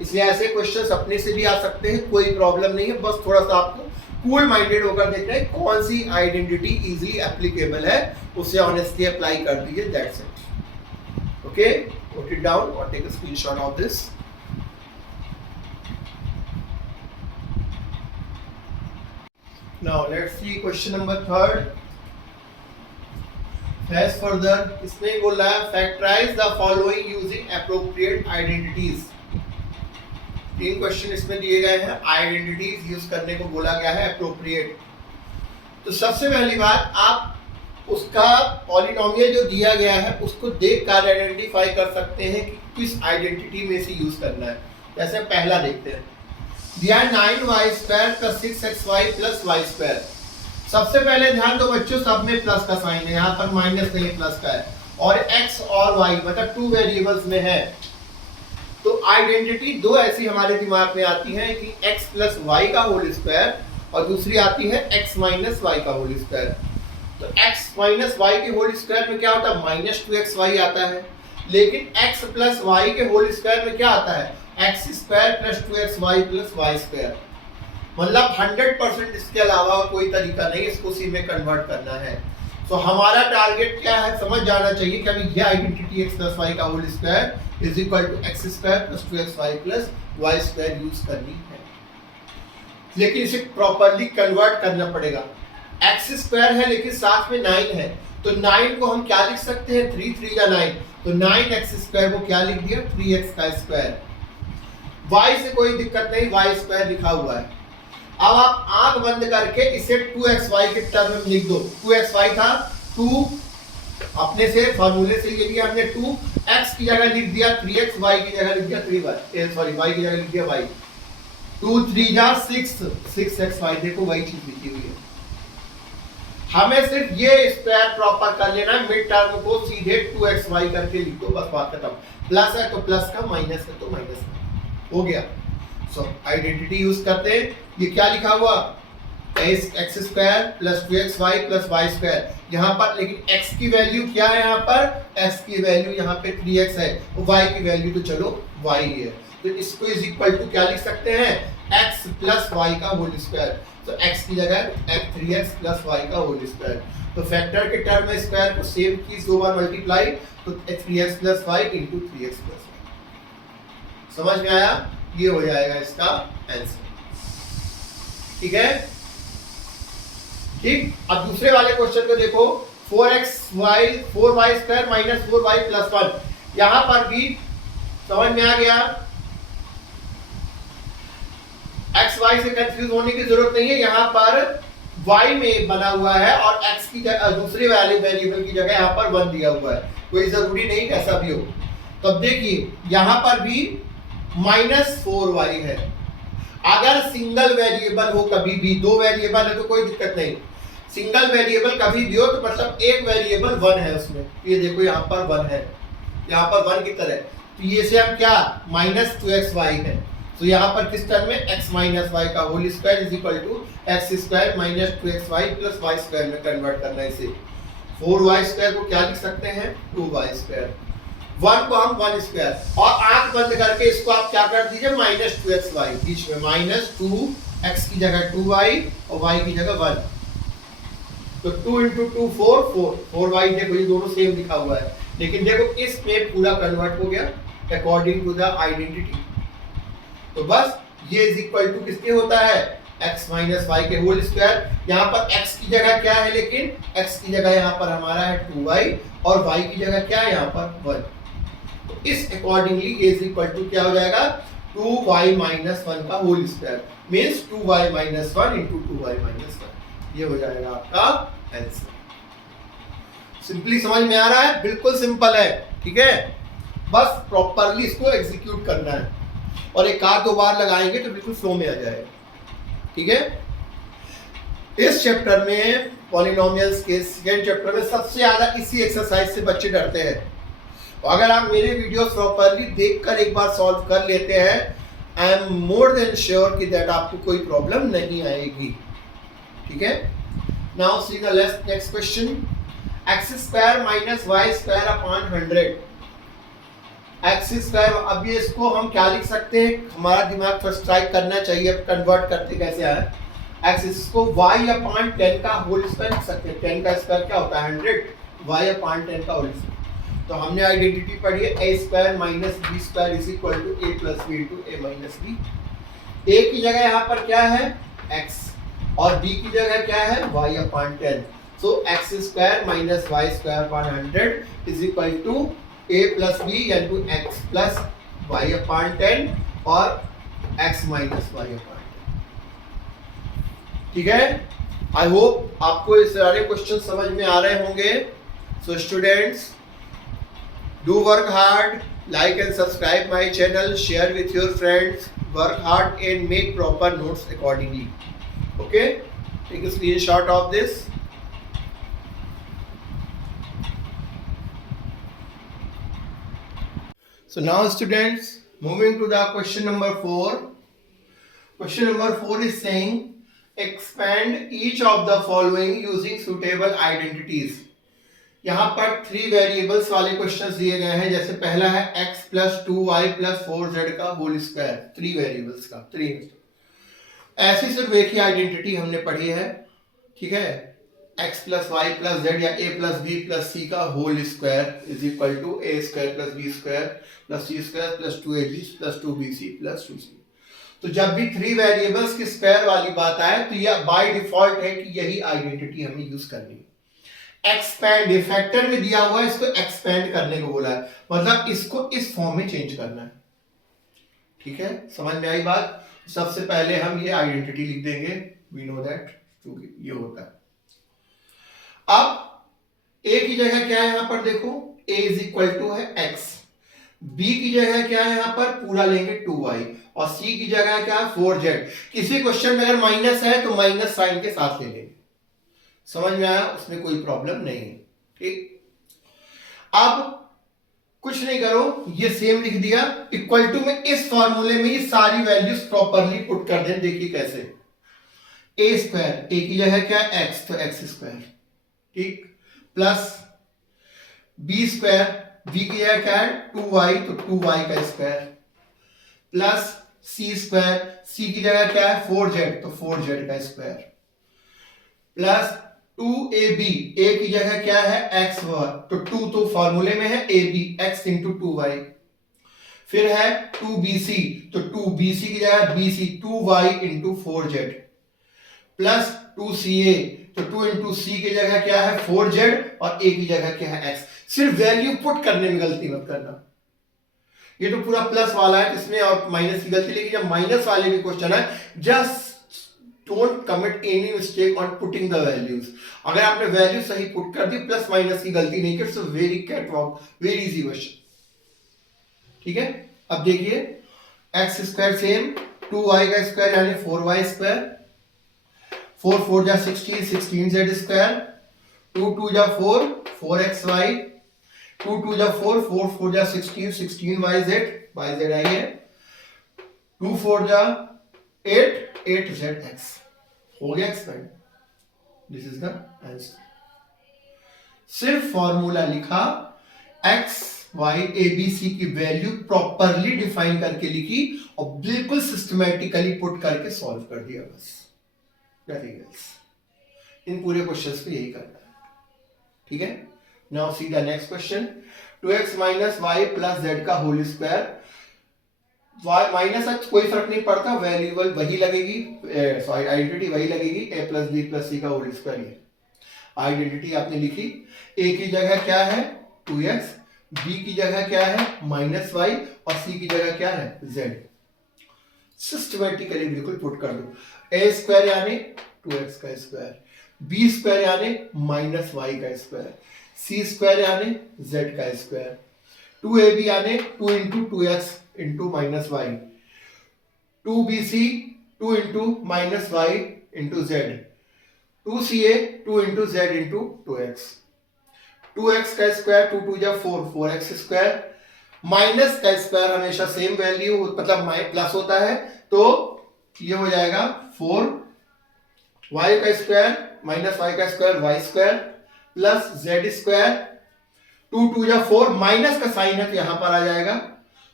इसलिए ऐसे क्वेश्चंस अपने से भी आ सकते हैं, कोई प्रॉब्लम नहीं है। बस थोड़ा सा आपको कूल माइंडेड होकर देखना है कौन सी आइडेंटिटी इजीली एप्लीकेबल है, उसे ऑनेस्टली अप्लाई कर दीजिए, that's it. Okay, put it down or take a screenshot of this. Now let's see question number 3rd. As further, इसमें बोल रहा है factorize the following using appropriate identities। 3 question इसमें दिए गए हैं, आइडेंटिटीज यूज करने को बोला गया है appropriate। तो सबसे पहली बात, आप उसका पॉलिनोमियल जो दिया गया है उसको देख कर आइडेंटिफाई कर सकते हैं कि किस आइडेंटिटी में से यूज करना है। जैसे पहला देखते हैं, दिया 9y square plus 6xy plus Y square. सबसे पहले ध्यान दो बच्चों, सब में प्लस का साइन है, यहाँ पर माइनस नहीं प्लस का है, और x और y मतलब 2 वेरिएबल्स में है। तो आइडेंटिटी 2 ऐसी हमारे दिमाग में आती है कि x प्लस वाई का होल स्क्वायर और दूसरी आती है x माइनस वाई का होल स्क्वायर। तो x माइनस वाई के होल स्क्वायर में क्या होता है, माइनस 2xy आता है, लेकिन x प्लस वाई के होल स्क्वायर में क्या आता है, x square plus 2xy plus Y square. मतलब 100% इसके अलावा कोई तरीका नहीं इसको सी में कन्वर्ट करना है। तो हमारा टारगेट क्या है, समझ जाना चाहिए कि अभी ये आइडेंटिटी x प्लस वाई का whole square is equal to x square plus 2xy plus Y square use करनी है, लेकिन इसे प्रॉपरली कन्वर्ट करना पड़ेगा। एक्स स्क्वायर है लेकिन साथ में 9 है, तो 9 को हम क्या लिख सकते हैं, 3 3 या 9, तो 9x स्क्वायर को क्या लिख दिया, 3x का स्क्वायर। y से कोई दिक्कत नहीं, y स्क्वायर लिखा हुआ है। अब आप आंख बंद करके इसे 2xy के टर्म में लिख दो। 2xy था 2, अपने से फार्मूले से ये लिया हमने 2x की जगह लिख दिया 3x, y की जगह लिख दिया 3y, सॉरी y की जगह लिख दिया y। 2 3 जा 6xy, देखो वही चीज लिखी हुई है। हमें सिर्फ ये स्क्वायर प्रॉपर कर लेना है, मिड टर्म को सीधे 2xy करके लिख दो, बस बात खत्म। प्लस है तो प्लस का, माइनस है तो माइनस का, हो गया। सो आइडेंटिटी यूज करते हैं, ये क्या लिखा हुआ, x square plus 2xy plus Y square. यहाँ पर लेकिन x की वैल्यू क्या है, यहाँ पर x की वैल्यू यहाँ पे 3x है, और y की वैल्यू तो चलो y है, तो इसको इज इक्वल टू क्या लिख सकते हैं, x प्लस वाई का होल स्क्वायर। तो x की जगह 3x प्लस वाई का होल स्क्वायर। तो फैक्टर के टर्म में स्क्वायर को सेम चीज 2 बार मल्टीप्लाई, तो 3x plus y into 3x plus y. समझ में आया, ये हो जाएगा इसका आंसर। ठीक है, ठीक। अब दूसरे वाले क्वेश्चन को देखो, 4y square minus 4y plus 1। यहां पर भी समझ में आ गया, एक्स वाई से कंफ्यूज होने की जरूरत नहीं है, यहाँ पर y में बना हुआ है और x की जगह दूसरे वाले वेरिएबल की जगह यहाँ पर 1 दिया हुआ है, कोई जरूरी नहीं कैसा भी हो। तो अब देखिए यहाँ पर भी माइनस 4y है। अगर सिंगल वेरिएबल हो, कभी भी 2 वेरिएबल है तो कोई दिक्कत नहीं, सिंगल वेरिएबल कभी भी हो तो मतलब एक वेरिएबल 1 है उसमें, ये देखो यहाँ पर 1 है, यहाँ पर 1 की तरह, तो ये से हम क्या माइनस 2xy है। तो यहाँ पर किस टर्म में, x माइनस वाई का whole square is equal to x square minus 2xy plus Y square में कन्वर्ट करना है इसे। 4y स्क्वायर को क्या लिख सकते हैं, 2y स्क्वायर। 1 को हम 1 स्क्वायर, और आंख बंद करके इसको आप क्या कर दीजिए, माइनस 2xy, बीच में माइनस 2x की जगह 2y और y की जगह 1, तो 2 इंटू 2 4y, देखो ये दोनों सेम लिखा हुआ है, लेकिन देखो इसमें पूरा कन्वर्ट हो गया अकॉर्डिंग टू द आइडेंटिटी। तो बस ये इज इक्वल टू किसके होता है, x माइनस वाई के होल स्क्वायर। यहाँ पर x की जगह क्या है, लेकिन x की जगह यहाँ पर हमारा है 2y और y की जगह क्या है यहाँ पर 1। तो इस अकॉर्डिंगली ये इज इक्वल टू क्या हो जाएगा, 2y माइनस 1 का whole square means 2y minus 1 into 2y minus 1, ये हो जाएगा आपका आंसर। सिंपली समझ में आ रहा है, बिल्कुल सिंपल है, ठीक है, बस प्रॉपरली इसको एग्जीक्यूट करना है और एक आध 2 बार लगाएंगे तो बिल्कुल फ्लो में आ जाएगा। ठीक है, इस चैप्टर में पॉलिनोमियल्स के सेकेंड चैप्टर में सबसे ज्यादा इसी एक्सरसाइज से बच्चे डरते हैं। तो अगर आप मेरे वीडियोस प्रॉपरली देखकर एक बार सॉल्व कर लेते हैं, I am more than sure कि दैट आपको कोई प्रॉब्लम नहीं आएगी। ठीक है, now see the next question, x square minus y square upon 100। X square, अब ये इसको हम क्या लिख सकते हैं, हमारा दिमाग फर्स्ट स्ट्राइक करना चाहिए, अब कन्वर्ट करते कैसे आए। एक्स इसको y अपॉन 10 का होल स्क्वायर लिख सकते हैं, 10 का स्क्वायर क्या होता है 100, y अपॉन 10 का होल स्क्वायर। तो हमने आइडेंटिटी पढ़ी है, a square minus b square is equal to a plus b into a minus b। a की जगह यहाँ पर क्या है x और b की जगह क्या है y upon 10। So x square minus y square upon 100 is equal to a plus b यानी to x plus y upon 10 और x माइनस y अपॉन 10। ठीक है, आई होप आपको ये सारे क्वेश्चन समझ में आ रहे होंगे। So students, do work hard, like and subscribe my channel, share with your friends, work hard and make proper notes accordingly. Okay, take a screenshot of this. So now students, moving to the question number 4. Question number 4 is saying expand each of the following using suitable identities. यहां पर 3 variables वाले questions दिए गए हैं। जैसे पहला है x plus 2y plus 4z का होल स्क्वायर, 3 वेरिएबल्स का 3। ऐसी सिर्फ एक ही आइडेंटिटी हमने पढ़ी है, ठीक है, x plus Y plus z या a plus b plus c का whole square is equal to a square plus b square plus c square plus 2ab plus 2bc plus 2c। तो जब भी 3 वेरिएबल्स की स्क्वायर वाली बात आए तो यह बाय डिफॉल्ट है कि यही आइडेंटिटी हमें यूज करनी है। एक्सपैंड, ये फैक्टर में दिया हुआ है, इसको एक्सपैंड करने को बोला है, मतलब इसको इस फॉर्म में चेंज करना है। ठीक है, समझ में आई बात। सबसे पहले हम ये आइडेंटिटी लिख देंगे, वी नो दैट, क्योंकि ये होता है। अब a की जगह क्या है यहां पर देखो, a इज इक्वल टू है x, b की जगह क्या है यहां पर पूरा लेंगे 2y और c की जगह क्या है 4z। किसी क्वेश्चन में अगर माइनस है तो माइनस साइन के साथ ले लेंगे, समझ में आया, उसमें कोई प्रॉब्लम नहीं है। ठीक, अब कुछ नहीं करो, ये सेम लिख दिया, इक्वल टू में इस फॉर्मूले में ये सारी वैल्यूज प्रॉपरली पुट कर दें। देखिए कैसे, ए स्क्वायर, ए की जगह क्या है x, तो x स्क्वायर, ठीक, प्लस बी स्क्वायर, बी की जगह क्या है 2y, तो 2y का स्क्वायर, प्लस सी स्क्वायर, सी की जगह क्या है 4z, तो 4z का स्क्वायर, प्लस 2ab, a की जगह क्या है x, तो 2 तो फॉर्मूले में है ab, x इंटू 2y, फिर है 2bc, तो 2bc की जगह bc 2y into 4z, plus 2ca, तो 2 इंटू सी की जगह क्या है 4z और a की जगह क्या है x। सिर्फ वैल्यू पुट करने में गलती मत करना, ये तो पूरा प्लस वाला है, इसमें और माइनस की गलती, लेकिन जब माइनस वाले भी क्वेश्चन है, just Don't commit any mistake on putting the values। अगर आपने वैल्यू सही पुट कर दी, प्लस माइनस की गलती नहीं कर, so very catwalk, very easy question. ठीक है, अब देखिए x स्क्वायर सेम, 2y का स्क्वायर यानी 4y स्क्वायर, 4 4 जा 16, 16z स्क्वायर, 2 2 जा 4, 4xy, 2 2 जा 4, 4 4 जा 16, 16yz, yz आई है, 2 4 जा 8, 8zx, हो गया expand. This is the answer. सिर्फ फॉर्मूला लिखा, x y a b c की वैल्यू प्रॉपरली डिफाइन करके लिखी और बिल्कुल सिस्टमैटिकली पुट करके सॉल्व कर दिया, बस, नथिंग एल्स। इन पूरे क्वेश्चंस को यही करना है। ठीक है, now see the next question, 2x minus y plus Z का होल स्क्वायर। माइनस h कोई फर्क नहीं पड़ता, वेरिएबल वही लगेगी, आइडेंटिटी वही लगेगी, a plus b plus c का होल स्क्वायर। ये आइडेंटिटी आपने लिखी, a की जगह क्या है 2x, b की जगह क्या है माइनस वाई और c की जगह क्या है z। सिस्टमैटिकली बिल्कुल पुट कर दो, a स्क्वायर यानी 2x का स्क्वायर, b स्क्वायर यानी माइनस वाई का स्क्वायर, c स्क्वायर यानी z का स्क्वायर, 2ab यानी 2 into 2x into minus y, 2bc 2 into minus y into z, 2ca 2 into z into 2x, 2x का square 2 2 जा 4, 4x square, minus का square हमेशा same value मतलब plus होता है, तो ये हो जाएगा 4 y का स्क्वायर माइनस y का square y square plus z square, 2 2 जा 4, माइनस का साइन है तो यहां पर आ जाएगा,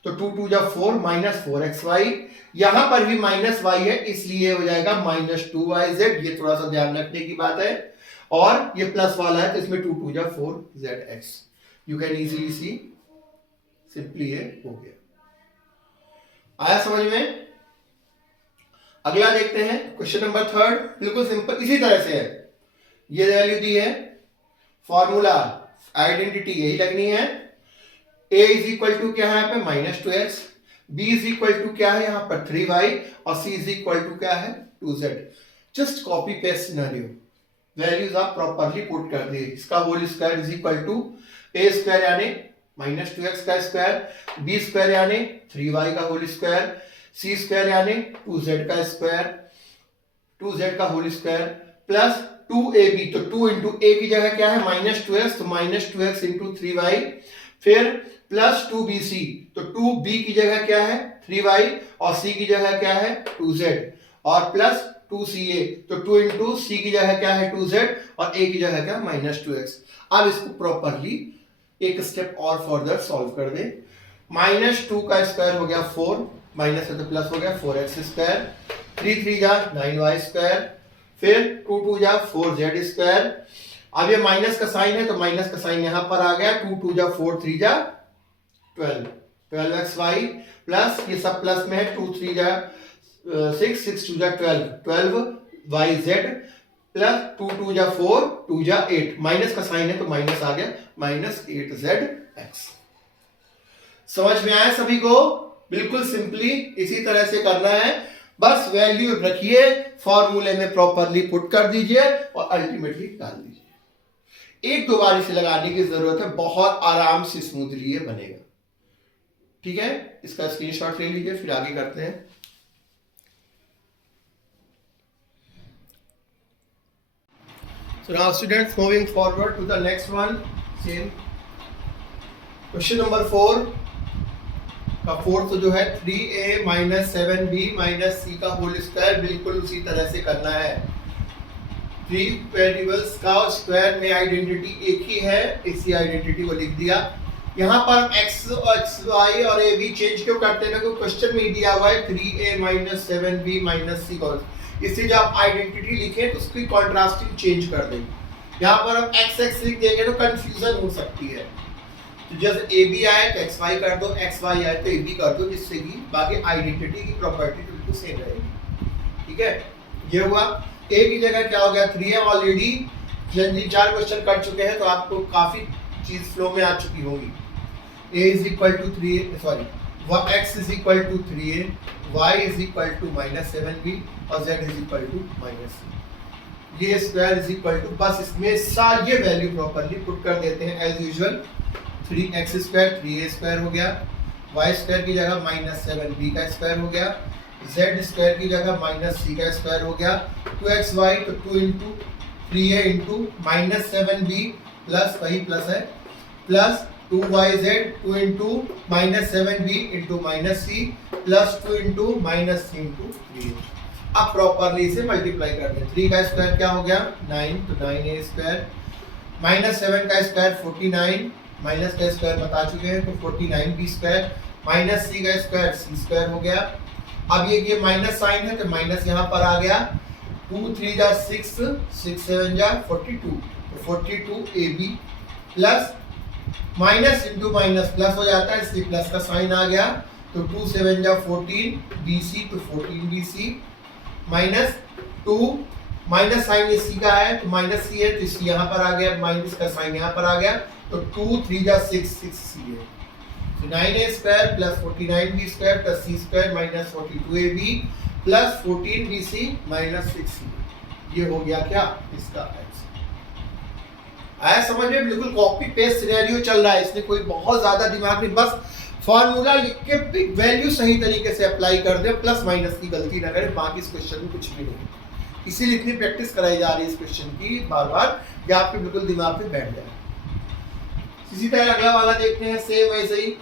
तो 2 2 जा 4 माइनस 4xy, यहां पर भी माइनस y है इसलिए हो जाएगा माइनस 2yz। ये थोड़ा सा ध्यान रखने की बात है, और ये प्लस वाला है तो इसमें 2 2 जा 4zx। You can easily C, simply ये हो गया। आया समझ में? अगला देखते हैं क्वेश्चन नंबर 3, बिल्कुल सिंपल इसी तरह से है, ये वैल्यू दी है, फॉर्मूला आइडेंटिटी यही लगनी है, a इज इक्वल टू क्या है यहाँ पे minus 2x, b is equal to क्या है यहाँ पर 3y और c इज इक्वल टू क्या है 2z। Just copy paste scenario, values आप प्रॉपरली पुट कर दिए। इसका whole square is equal to a square यानी माइनस 2x का स्क्वायर, b स्क्वायर यानी 3y का होल स्क्वायर, c स्क्वायर यानी 2z का स्क्वायर, 2z का होल स्क्वायर प्लस 2ab, तो 2 इंटू a की जगह क्या है माइनस 2x, तो माइनस 2x इंटू 3y, फिर प्लस 2bc, तो 2b की जगह क्या है 3y और c की जगह क्या है 2z, और प्लस 2ca, तो 2 इंटू सी की जगह क्या है 2z और a की जगह क्या -2x। अब इसको प्रॉपरली एक स्टेप और फर्दर सॉल्व कर दे। -2 का स्क्वायर हो गया 4, माइनस है तो प्लस हो गया 4x स्क्वायर, 3 3 जा 9y स्क्वायर, फिर 2 2 जा 4z स्क्वायर। अब ये माइनस का साइन है तो माइनस का साइन यहां पर आ गया, 2 2 जा 4 3 जा 12, 12xy प्लस ये सब प्लस में है, 2 3 जा 6 6 2 जा 12, 12yz प्लस 2 2 जा 4 2 जा 8, माइनस का साइन है तो माइनस आ गया -8zx। समझ में आया सभी को? बिल्कुल सिंपली इसी तरह से करना है, बस वैल्यू रखिए, फॉर्मूले में प्रॉपरली पुट कर दीजिए और अल्टीमेटली डाल दीजिए। एक दो बार इसे लगाने की जरूरत है, बहुत आराम से स्मूथली ये बनेगा। ठीक है, इसका स्क्रीनशॉट ले लीजिए, फिर आगे करते हैं। So now students, moving forward to the next one, same question number 4 का फोर्थ जो है 3a माइनस 7b माइनस सी का होल स्क्वायर, बिल्कुल उसी तरह से करना है। 3 वेरिएबल्स का स्क्वायर में आइडेंटिटी एक ही है, इसी आइडेंटिटी को लिख दिया। यहाँ पर x y और a b चेंज क्यों करते हैं? क्योंकि क्वेश्चन में ही दिया हुआ है 3a माइनस 7b माइनस सी का, इसलिए जब आप आइडेंटिटी लिखें तो उसकी कॉन्ट्रास्टिंग चेंज कर देंगे। यहाँ पर हम x लिख देंगे तो कंफ्यूजन हो सकती है, तो जैसे ए बी आए तो एक्स वाई कर दो, एक्स वाई आए तो ए बी कर दो, जिससे कि बाकी आइडेंटिटी की प्रॉपर्टी बिल्कुल सेम रहेगी। ठीक है, ये हुआ। ए की जगह क्या हो गया 3 है, ऑलरेडी जल्दी 4 क्वेश्चन कर चुके हैं तो आपको काफी चीज फ्लो में आ चुकी होगी। a is equal to 3a, sorry x is equal to 3a, y is equal to -7b और z is equal to -c। ये स्क्वायर इज इक्वल टू, बस इसमें सारी ये वैल्यू प्रॉपरली पुट कर देते हैं as usual. 3x square 3a square हो गया, y स्क्वायर की जगह -7b का स्क्वायर हो गया, z स्क्वायर की जगह -c का स्क्वायर हो गया, 2xy तो 2 into 3a into -7b plus वही प्लस है, plus 2yz 2 into -7b into -c plus 2 into -c into 3a। अब प्रॉपरली इसे मल्टीप्लाई कर दें। 3 का स्क्वायर क्या हो गया 9, तो 9a स्क्वायर, -7 का स्क्वायर 49, माइनस का स्क्वायर बता चुके हैं तो 49b स्क्वायर, माइनस सी का स्क्वायर c स्क्वायर हो गया। अब ये माइनस साइन है तो माइनस यहाँ पर आ गया, 2 3 जा 6 6 7 जा 42, तो 42ab plus minus into minus plus हो जाता है, इसलिए प्लस का साइन आ गया, तो 2 7 जा 14 bc, तो 14bc माइनस 2, माइनस साइन ये सी का है तो माइनस सी है तो इसी यहाँ पर आ गया, माइनस का साइन यहाँ पर आ गया, तो 2 3 जा 6 6c है, तो 9a square plus 49b square plus c square minus 42ab plus 14bc minus 6c। ये हो गया क्या इसका आंसर। आया समझ में? बिल्कुल कॉपी पेस्ट सिनेरियो चल रहा है, इसमें कोई बहुत ज्यादा दिमाग नहीं, बस फॉर्मूला लिख के वैल्यू सही तरीके से अप्लाई कर दे, प्लस माइनस की गलती ना करें, बाकी इस क्वेश्चन में कुछ भी नहीं। इसीलिए इतनी प्रैक्टिस कराई जा रही है इस क्वेश्चन की बार बार, कि आपके बिल्कुल दिमाग में बैठ जाए। इसी तरह अगला वाला देखते हैं, सेम वैसे ही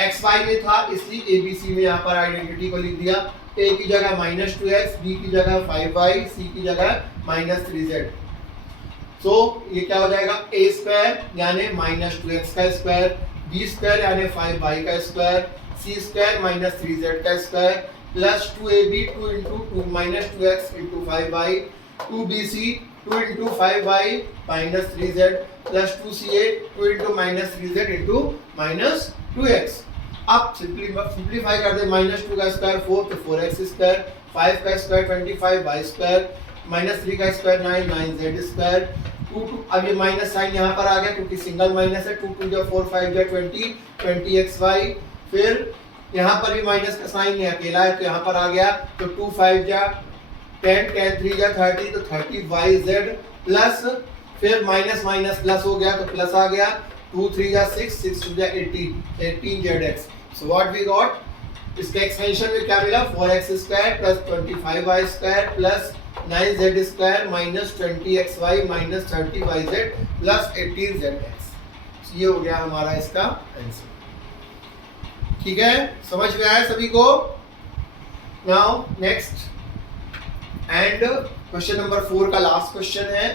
एक्स वाई में था इसलिए एबीसी में यहाँ पर आइडेंटिटी को लिख दिया। ए की जगह -2x, बी की जगह 5y, सी की जगह -3z। तो ये क्या हो जाएगा a स्क्वायर यानी -2x का स्क्वायर, b स्क्वायर यानी 5y का स्क्वायर, c स्क्वायर -3z का square plus 2ab 2 into 2x into 5y, 2bc 2 into 5y -3z plus 2ca 2 into -3z into -2x। अब सिंप्लीफाई कर दे, -2 का स्क्वायर 4 तो 4x स्क्वायर, 5 का स्क्वायर 25 y स्क्वायर, -3 का square 9 9z square, 2 अब ये minus sign यहाँ पर आ गया क्योंकि सिंगल माइनस है, 2 2 जा 4 5 जा 20 20xy, फिर यहाँ पर भी माइनस का साइन है, अकेला है तो यहाँ पर आ गया, तो 2 5 जा 10 10 3 जा 30 तो 30yz प्लस फिर माइनस माइनस प्लस हो गया तो प्लस आ गया, 2 3 जा 6 6 2 जा 18 18zx। So what we got, इसके एक्सटेंशन में क्या मिला 4x square plus 25y square plus 9z square minus 20xy minus 30yz plus 18zx। ये हो गया हमारा इसका आंसर। ठीक है, समझ में आया सभी को? Now next and question number 4 का लास्ट क्वेश्चन है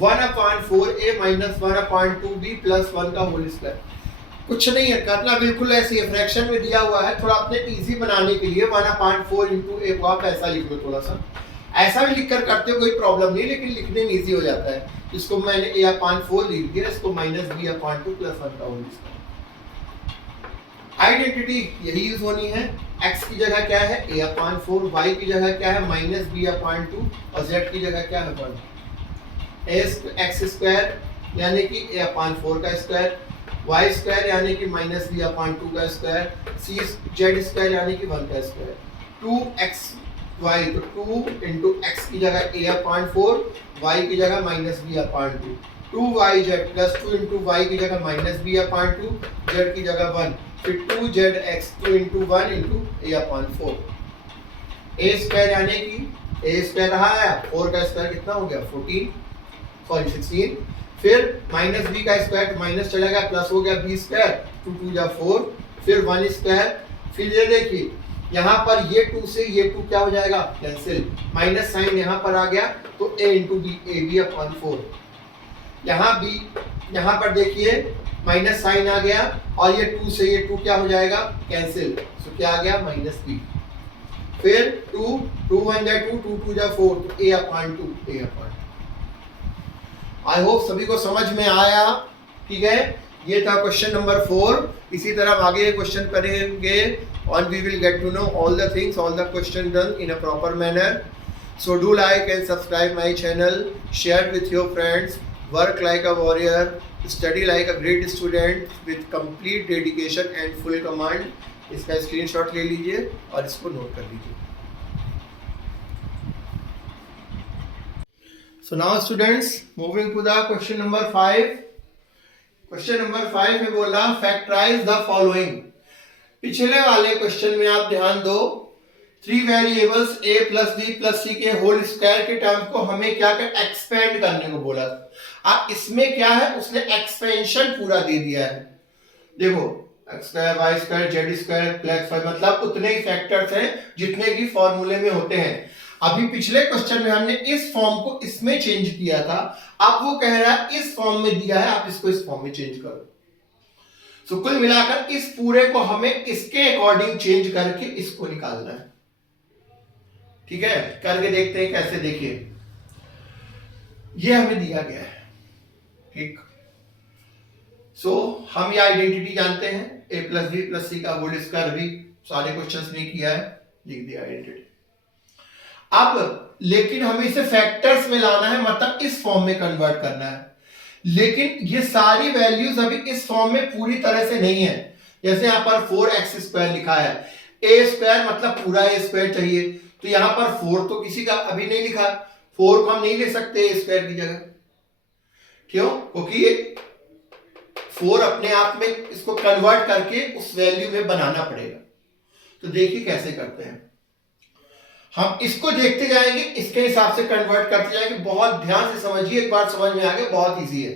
1/4a माइनस 1/2b प्लस 1 का होल स्क्वायर। कुछ नहीं है करना, बिल्कुल ऐसी है, फ्रैक्शन में दिया हुआ है, थोड़ा अपने इजी बनाने के लिए 1/4 इंटू ए को आप ऐसा लिख लो, थोड़ा सा ऐसा भी लिखकर करते हो कोई प्रॉब्लम नहीं, लेकिन लिखने में इजी हो जाता है। इसको मैंने a/4 लिख दिया, इसको माइनस b/2 प्लस 1 का होल स्क्वायर। आइडेंटिटी यही यूज होनी है, x की जगह क्या है a/4, y की जगह क्या है माइनस b/2 और z की जगह क्या है 1। x स्क्वायर यानी कि a/4 का स्क्वायर, y स्क्वायर यानी कि माइनस b/2 का स्क्वायर, z स्क्वायर यानी कि 1 का स्क्वायर। 2xy तो 2 इंटू एक्स की जगह a/4, y की जगह minus b/2, 2yz plus 2 into Y की जगह माइनस b/2, z की जगह 1, फिर 2zx 2 into 1 into a/4। a square यानी कि a स्क्वायर रहा है, 4 का स्क्वायर कितना हो गया 16, फिर माइनस b का स्क्वायर माइनस चला गया, प्लस हो गया b स्क्वायर, 2 2 जा 4, फिर 1 स्क्वायर, फिर ये देखिए यहाँ पर ये 2 से ये 2 क्या हो जाएगा कैंसिल, माइनस साइन यहाँ पर आ गया तो a इंटू बी ab/4। यहाँ पर देखिए माइनस साइन आ गया और ये 2 से ये 2 क्या हो जाएगा कैंसिल, तो क्या आ गया माइनस b। फिर 2 2 1 जा 2 2 2 जा 4 तो a/2। आई होप सभी को समझ में आया, ठीक है। ये था क्वेश्चन नंबर 4। इसी तरह हम आगे क्वेश्चन करेंगे और we will get to know all the things, all the question done in a proper manner. So do like and subscribe my channel, share with your friends, work like a warrior, study like a great student with complete dedication and full command. इसका screenshot ले लीजिए और इसको note कर लीजिए। So now students, moving to the question number 5. Question number 5 में बोला factorize the following। पिछले वाले क्वेश्चन में आप ध्यान दो, 3 variables a plus b plus c के होल स्क्वायर के टर्म्स को हमें क्या कर एक्सपेंड करने को बोला। अब इसमें क्या है, उसने एक्सपेंशन पूरा दे दिया है। देखो x square y square z square plus 5 मतलब उतने ही फैक्टर्स हैं जितने की फॉर्मूले में होते हैं। अभी पिछले क्वेश्चन में हमने इस फॉर्म को इसमें चेंज किया था, अब वो कह रहा है इस फॉर्म में दिया है आप इसको इस फॉर्म में चेंज करो। सो कुल मिलाकर इस पूरे को हमें इसके अकॉर्डिंग चेंज करके इसको निकालना है, ठीक है। करके देखते हैं कैसे, देखिए ये हमें दिया गया है, ठीक। सो हम ये आइडेंटिटी जानते हैं, a plus b plus c का होल स्क्वायर भी सारे क्वेश्चंस में किया है, लिख दिया आइडेंटिटी। अब लेकिन हमें इसे फैक्टर्स में लाना है, मतलब इस फॉर्म में कन्वर्ट करना है, लेकिन ये सारी वैल्यूज अभी इस फॉर्म में पूरी तरह से नहीं है। जैसे यहाँ पर 4x स्क्वायर लिखा है, a स्क्वायर मतलब पूरा a स्क्वायर चाहिए, तो यहाँ पर 4 तो किसी का अभी नहीं लिखा, 4 को हम नहीं ले सकते a स्क्वायर की जगह, क्यों? क्योंकि ये 4 अपने आप में इसको कन्वर्ट करके उस वैल्यू में बनाना पड़ेगा। तो देखिए कैसे करते हैं, हम इसको देखते जाएंगे, इसके हिसाब से कन्वर्ट करते जाएंगे। बहुत ध्यान से समझिए, एक बार समझ में आ गया बहुत इजी है।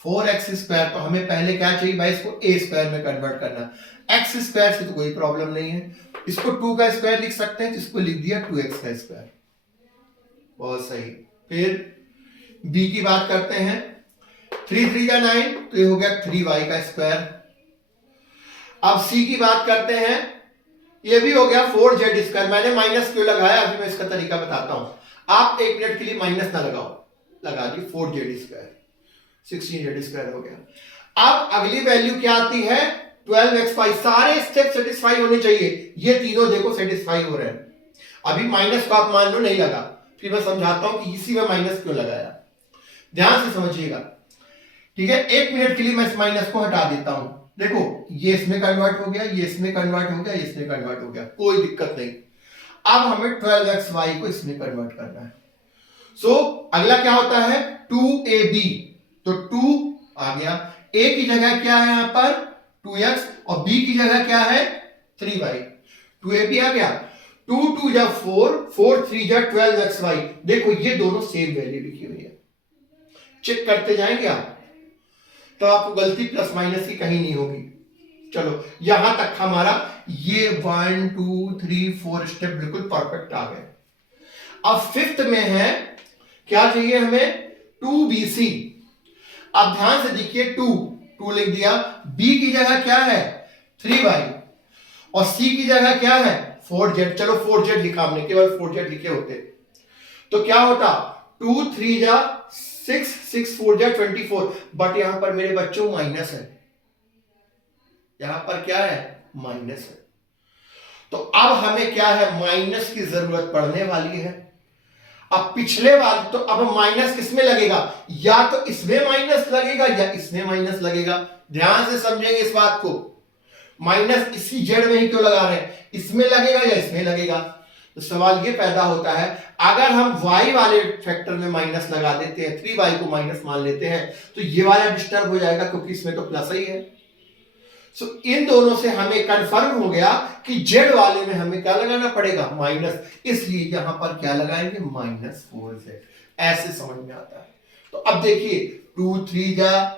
4x स्क्वायर तो हमें पहले क्या चाहिए भाई, इसको a स्क्वायर में कन्वर्ट करना। x स्क्वायर से तो कोई प्रॉब्लम नहीं है, इसको 2 का स्क्वायर लिख सकते हैं, तो इसको लिख दिया 2x का स्क्वायर, बहुत सही। फिर b की बात करते हैं, 3 3 जा 9 तो ये हो गया 3y का स्क्वायर। अब c की बात करते हैं, ये भी हो गया 4z स्क्वायर। मैंने माइनस क्यों लगाया, अभी मैं इसका तरीका बताता हूं। आप 1 मिनट के लिए माइनस ना लगाओ, लगा दी 4z स्क्वायर, 16z स्क्वायर हो गया। अब अगली वैल्यू क्या आती है 12x5। सारे स्टेप सेटिस्फाई होने चाहिए, ये तीनों देखो सेटिस्फाई हो रहे हैं। अभी माइनस को आप मान लो नहीं लगा, फिर मैं समझाता हूं कि इसी में माइनस क्यों लगाया, ध्यान से समझिएगा, ठीक है। 1 मिनट के लिए मैं इस माइनस को हटा देता हूं। देखो ये इसमें कन्वर्ट हो गया, ये इसमें कन्वर्ट हो गया, ये इसमें कन्वर्ट हो गया, कोई दिक्कत नहीं। अब हमें 12xy को इसमें कन्वर्ट करना है। सो अगला क्या होता है 2ab, तो 2 आ गया, a की जगह क्या है यहां पर 2x और b की जगह क्या है 3y। 2ab आ गया, 2 2 जा 4, 4 3 जा 12xy। देखो ये दोनों सेम वैल्यू लिखी हुई है, चेक करते जाएंगे आप, तो आपको गलती प्लस माइनस की कहीं नहीं होगी। चलो यहां तक हमारा ये 1 2 3 4 स्टेप बिल्कुल परफेक्ट आ गए। अब फिफ्थ में है, क्या चाहिए हमें, 2bc। अब ध्यान से देखिए, 2 लिख दिया, b की जगह क्या है 3y, और c की जगह क्या है 4z। चलो 4z लिखा हमने, केवल 4z लिखे होते तो क्या होता, 2 3 जा 6, 6 4 जा 24। बट यहां पर मेरे बच्चों माइनस है, यहां पर क्या है माइनस है। तो अब हमें क्या है, माइनस की जरूरत पड़ने वाली है। अब पिछले बार तो अब माइनस किसमें लगेगा, या तो इसमें माइनस लगेगा या इसमें माइनस लगेगा। ध्यान से समझेंगे इस बात को, माइनस इसी जेड में ही क्यों लगा रहे हैं, इसमें लगेगा या इसमें लगेगा। तो सवाल ये पैदा होता है, अगर हम y वाले फैक्टर में माइनस लगा देते हैं, 3y को माइनस मान लेते हैं, तो ये वाला डिस्टर्ब हो जाएगा क्योंकि इसमें तो प्लस ही है। सो इन दोनों से हमें कंफर्म हो गया कि z वाले में हमें क्या लगाना पड़ेगा माइनस, इसलिए यहां पर क्या लगाएंगे -4z। ऐसे समझ में आता है। तो अब देखिए 2 3 जा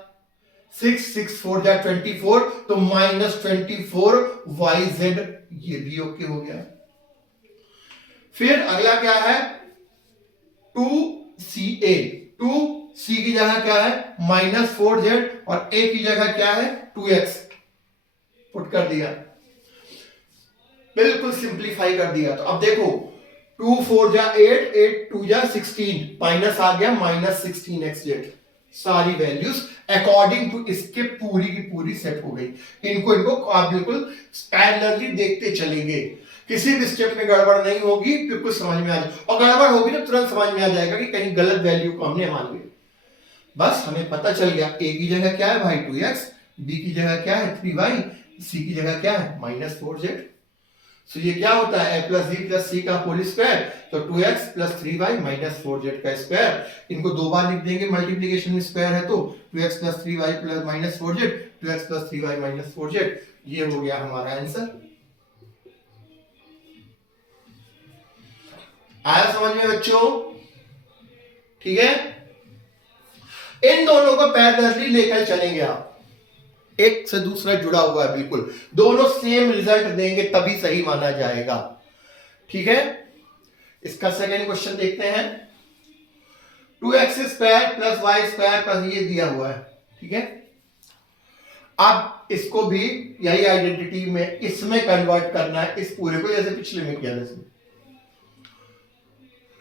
6, 6 4 जा 24, तो -24yz, ये भी ओके हो गया। फिर अगला क्या है 2ca, 2c की जगह क्या है -4z, और a की जगह क्या है 2x पुट कर दिया, बिल्कुल सिंप्लीफाई कर दिया। तो अब देखो 2 4 जा 8, 8 2 जा 16, माइनस आ गया -16xz। सारी वैल्यूज अकॉर्डिंग टू इसके पूरी की पूरी सेट हो गई। इनको आप बिल्कुल पैरेलली देखते चलेंगे, किसी भी स्टेप में गड़बड़ नहीं होगी, बिल्कुल समझ में आ जाए। और गड़बड़ होगी तो तुरंत समझ में आ जाएगा कि कहीं गलत वैल्यू को हमने मान लिया। बस हमें पता चल गया a की जगह क्या है भाई 2x, b की जगह क्या है 3y, c की जगह क्या है -4z। सो ये क्या होता है a plus b plus c का होल स्क्वायर, तो 2x प्लस 3y -4z का स्क्वायर। इनको दो बार लिख देंगे, मल्टीप्लिकेशन में स्क्वायर है तो 2x plus 3y plus -4z, 2x plus 3y -4z। ये हो गया हमारा आंसर। आया समझ में बच्चों, ठीक है। इन दोनों को पैरेलली लेकर चलेंगे आप, एक से दूसरा जुड़ा हुआ है बिल्कुल, दोनों सेम रिजल्ट देंगे तभी सही माना जाएगा, ठीक है। इसका सेकेंड क्वेश्चन देखते हैं। 2x square plus Y square plus ये दिया हुआ है, ठीक है। अब इसको भी यही आइडेंटिटी में इसमें कन्वर्ट करना है, इस पूरे को, जैसे पिछले में किया जैसे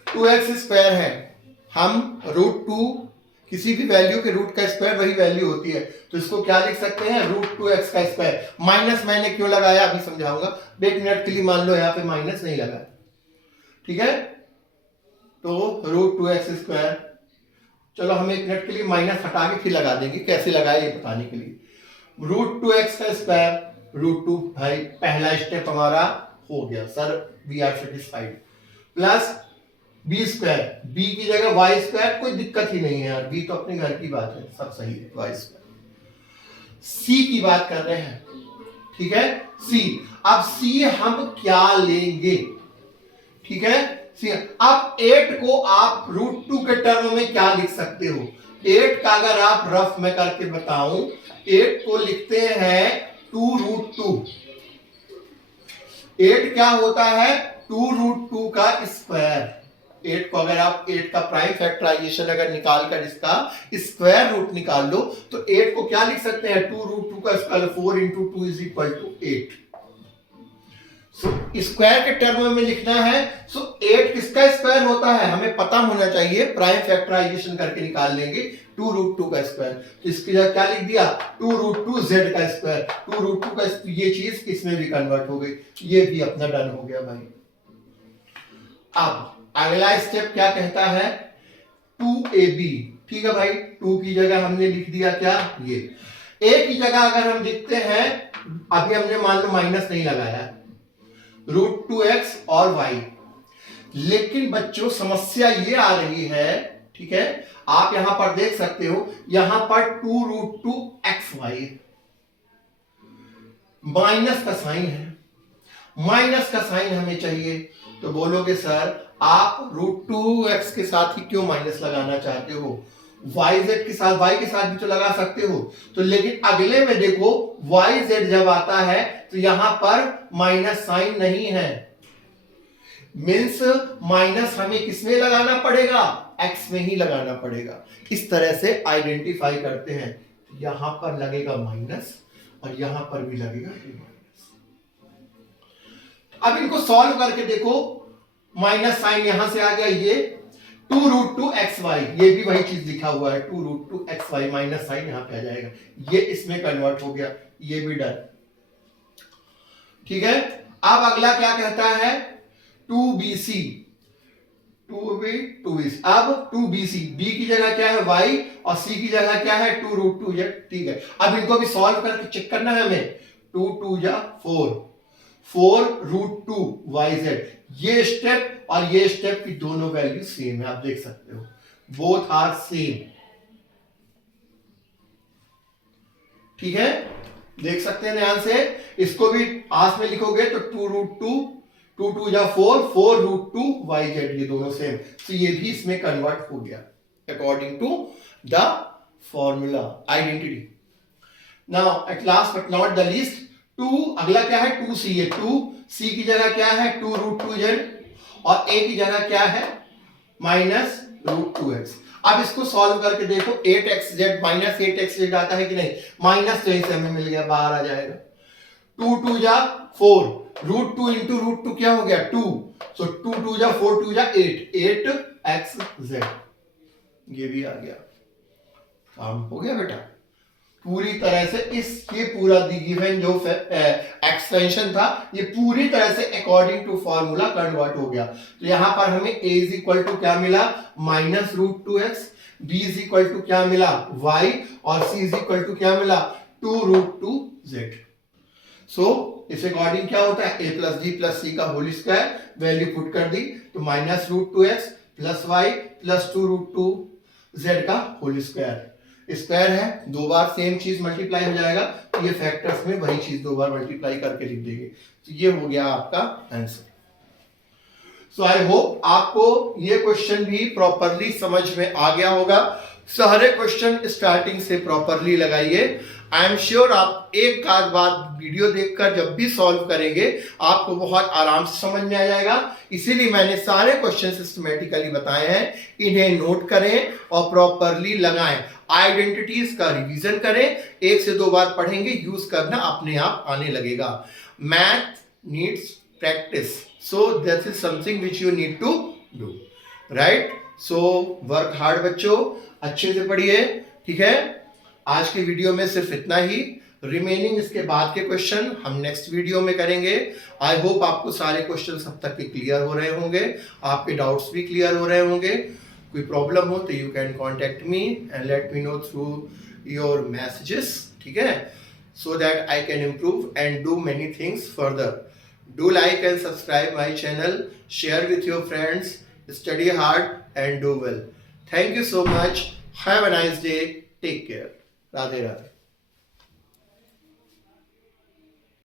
2x स्क्वायर है, हम √2 किसी भी वैल्यू के रूट का स्क्वायर वही वैल्यू होती है, तो इसको क्या लिख सकते हैं √2x का स्क्वायर। माइनस मैंने क्यों लगाया अभी समझाऊंगा, एक मिनट के लिए मान लो यहाँ पे माइनस नहीं लगा, ठीक है। तो √2x स्क्वायर, चलो हम एक मिनट के लिए माइनस हटा के फिर लगा देंगे, कैसे लगाए ये बताने के लिए। √2x का स्क्वायर, √2 भाई पहला स्टेप हमारा हो गया sir, we are satisfied, plus b square, b की जगह वाई स्क्वायर, कोई दिक्कत ही नहीं है यार, बी तो अपने घर की बात है, सब सही है, वाई स्क्वायर। सी की बात कर रहे हैं, ठीक है, सी। अब सी हम क्या लेंगे, ठीक है, सी। अब 8 को आप √2 के टर्म में क्या लिख सकते हो, 8 का अगर आप रफ में करके बताऊं, 8 को लिखते हैं 2√2। 8 क्या होता है 2√2 का स्क्वायर। 8 को अगर आप 8 का प्राइम फैक्टराइजेशन अगर निकाल कर इसका स्क्वायर रूट निकाल लो, तो 8 को क्या लिख सकते हैं 2√2 का स्क्वायर, 4 × 2 = 8। स्क्वायर के टर्म में लिखना है। 8 किसका स्क्वायर होता है हमें पता होना चाहिए, प्राइम फैक्टराइजेशन करके निकाल लेंगे 2√2 का स्क्वायर। तो इसकी जगह क्या लिख दिया 2√2z का स्क्वायर, 2√2 का, ये चीज इसमें भी कन्वर्ट हो गई, ये भी अपना डन हो गया भाई। अब अगला स्टेप क्या कहता है 2ab, ठीक है भाई, 2 की जगह हमने लिख दिया क्या ये, a की जगह अगर हम लिखते हैं, अभी हमने मान लो माइनस नहीं लगाया, √2x और y। लेकिन बच्चों समस्या ये आ रही है, ठीक है, आप यहां पर देख सकते हो, यहां पर 2√2xy माइनस का साइन है, माइनस का साइन हमें चाहिए। तो बोलोगे सर आप √2x के साथ ही क्यों माइनस लगाना चाहते हो, yz के साथ, y के साथ भी तो लगा सकते हो। तो लेकिन अगले में देखो yz जब आता है तो यहां पर माइनस साइन नहीं है, मीन्स माइनस हमें किसमें लगाना पड़ेगा, एक्स में ही लगाना पड़ेगा। इस तरह से आइडेंटिफाई करते हैं। यहां पर लगेगा माइनस और यहां पर भी लगेगा माइनस। अब इनको सॉल्व करके देखो, माइनस साइन यहां से आ गया, ये 2√2xy, ये भी वही चीज लिखा हुआ है 2√2xy, माइनस साइन यहां पे आ जाएगा, ये इसमें कन्वर्ट हो गया, ये भी डन। ठीक है, अब अगला क्या कहता है, 2bc, 2b, अब 2bc, b की जगह क्या है y और c की जगह क्या है 2√2z। ठीक है, अब इनको भी सॉल्व करके चेक करना है हमें। 2 2 जा 4, 4√2yz, ये स्टेप और ये स्टेप की दोनों वैल्यू सेम है, आप देख सकते हो, बोथ आर सेम। ठीक है, देख सकते हैं ध्यान से। इसको भी आस में लिखोगे तो 2√2, 2 2 जा 4, 4√2yz, ये दोनों सेम, तो ये भी इसमें कन्वर्ट हो गया according to the formula identity. Now at last but not the least, 2 अगला क्या है 2c है, 2c की जगह क्या है 2√2z और a की जगह क्या है -√2x। अब इसको सॉल्व करके देखो, 8xz माइनस 8xz आता है कि नहीं, माइनस तो इसे हमें मिल गया, बाहर आ जाएगा। 2 2 जा 4, √2 इंटू √2 क्या हो गया 2, सो 2 2 जा 4 2 जा 8, 8xz, ये भी आ गया, काम हो गया बेटा। पूरी तरह से ये पूरा गिवन जो एक्सटेंशन था, ये पूरी तरह से अकॉर्डिंग टू फॉर्मूला कन्वर्ट हो गया। तो यहां पर हमें a इज इक्वल टू क्या मिला -√2x, b is equal to क्या मिला y और c इज इक्वल टू क्या मिला 2√2z। सो इस अकॉर्डिंग क्या होता है, a plus d plus c का होल स्क्वायर, वैल्यू पुट कर दी तो -√2x plus y plus 2√2z का होल स्क्वायर, स्क्वायर है, दो बार सेम चीज मल्टीप्लाई हो जाएगा, तो ये फैक्टर्स में वही चीज दो बार मल्टीप्लाई करके लिख देंगे, तो ये हो गया आपका आंसर। सो आई होप आपको ये क्वेश्चन भी प्रॉपरली समझ में आ गया होगा। सारे क्वेश्चन स्टार्टिंग से प्रॉपरली लगाइए। आई एम श्योर आप एक आध बार वीडियो देखकर जब भी सॉल्व करेंगे आपको बहुत आराम से समझ में आ जाएगा। इसीलिए मैंने सारे क्वेश्चन सिस्टमेटिकली बताए हैं, इन्हें नोट करें और प्रॉपरली लगाएं। आइडेंटिटीज का रिवीजन करें, एक से दो बार पढ़ेंगे, यूज करना अपने आप आने लगेगा। Math needs practice, so this is something which you need to do, right? So work hard बच्चों, अच्छे से पढ़िए। ठीक है, आज की वीडियो में सिर्फ इतना ही, रिमेनिंग इसके बाद के क्वेश्चन हम नेक्स्ट वीडियो में करेंगे। आई होप आपको सारे क्वेश्चन अब तक के क्लियर हो रहे होंगे, आपके डाउट्स भी क्लियर हो रहे होंगे। कोई प्रॉब्लम हो तो you can contact me and let me know through your messages, ठीक है, so that I can improve and do many things further. Do like and subscribe my channel, share with your friends, study hard and do well. Thank you so much, have a nice day, take care, Radhe Radhe.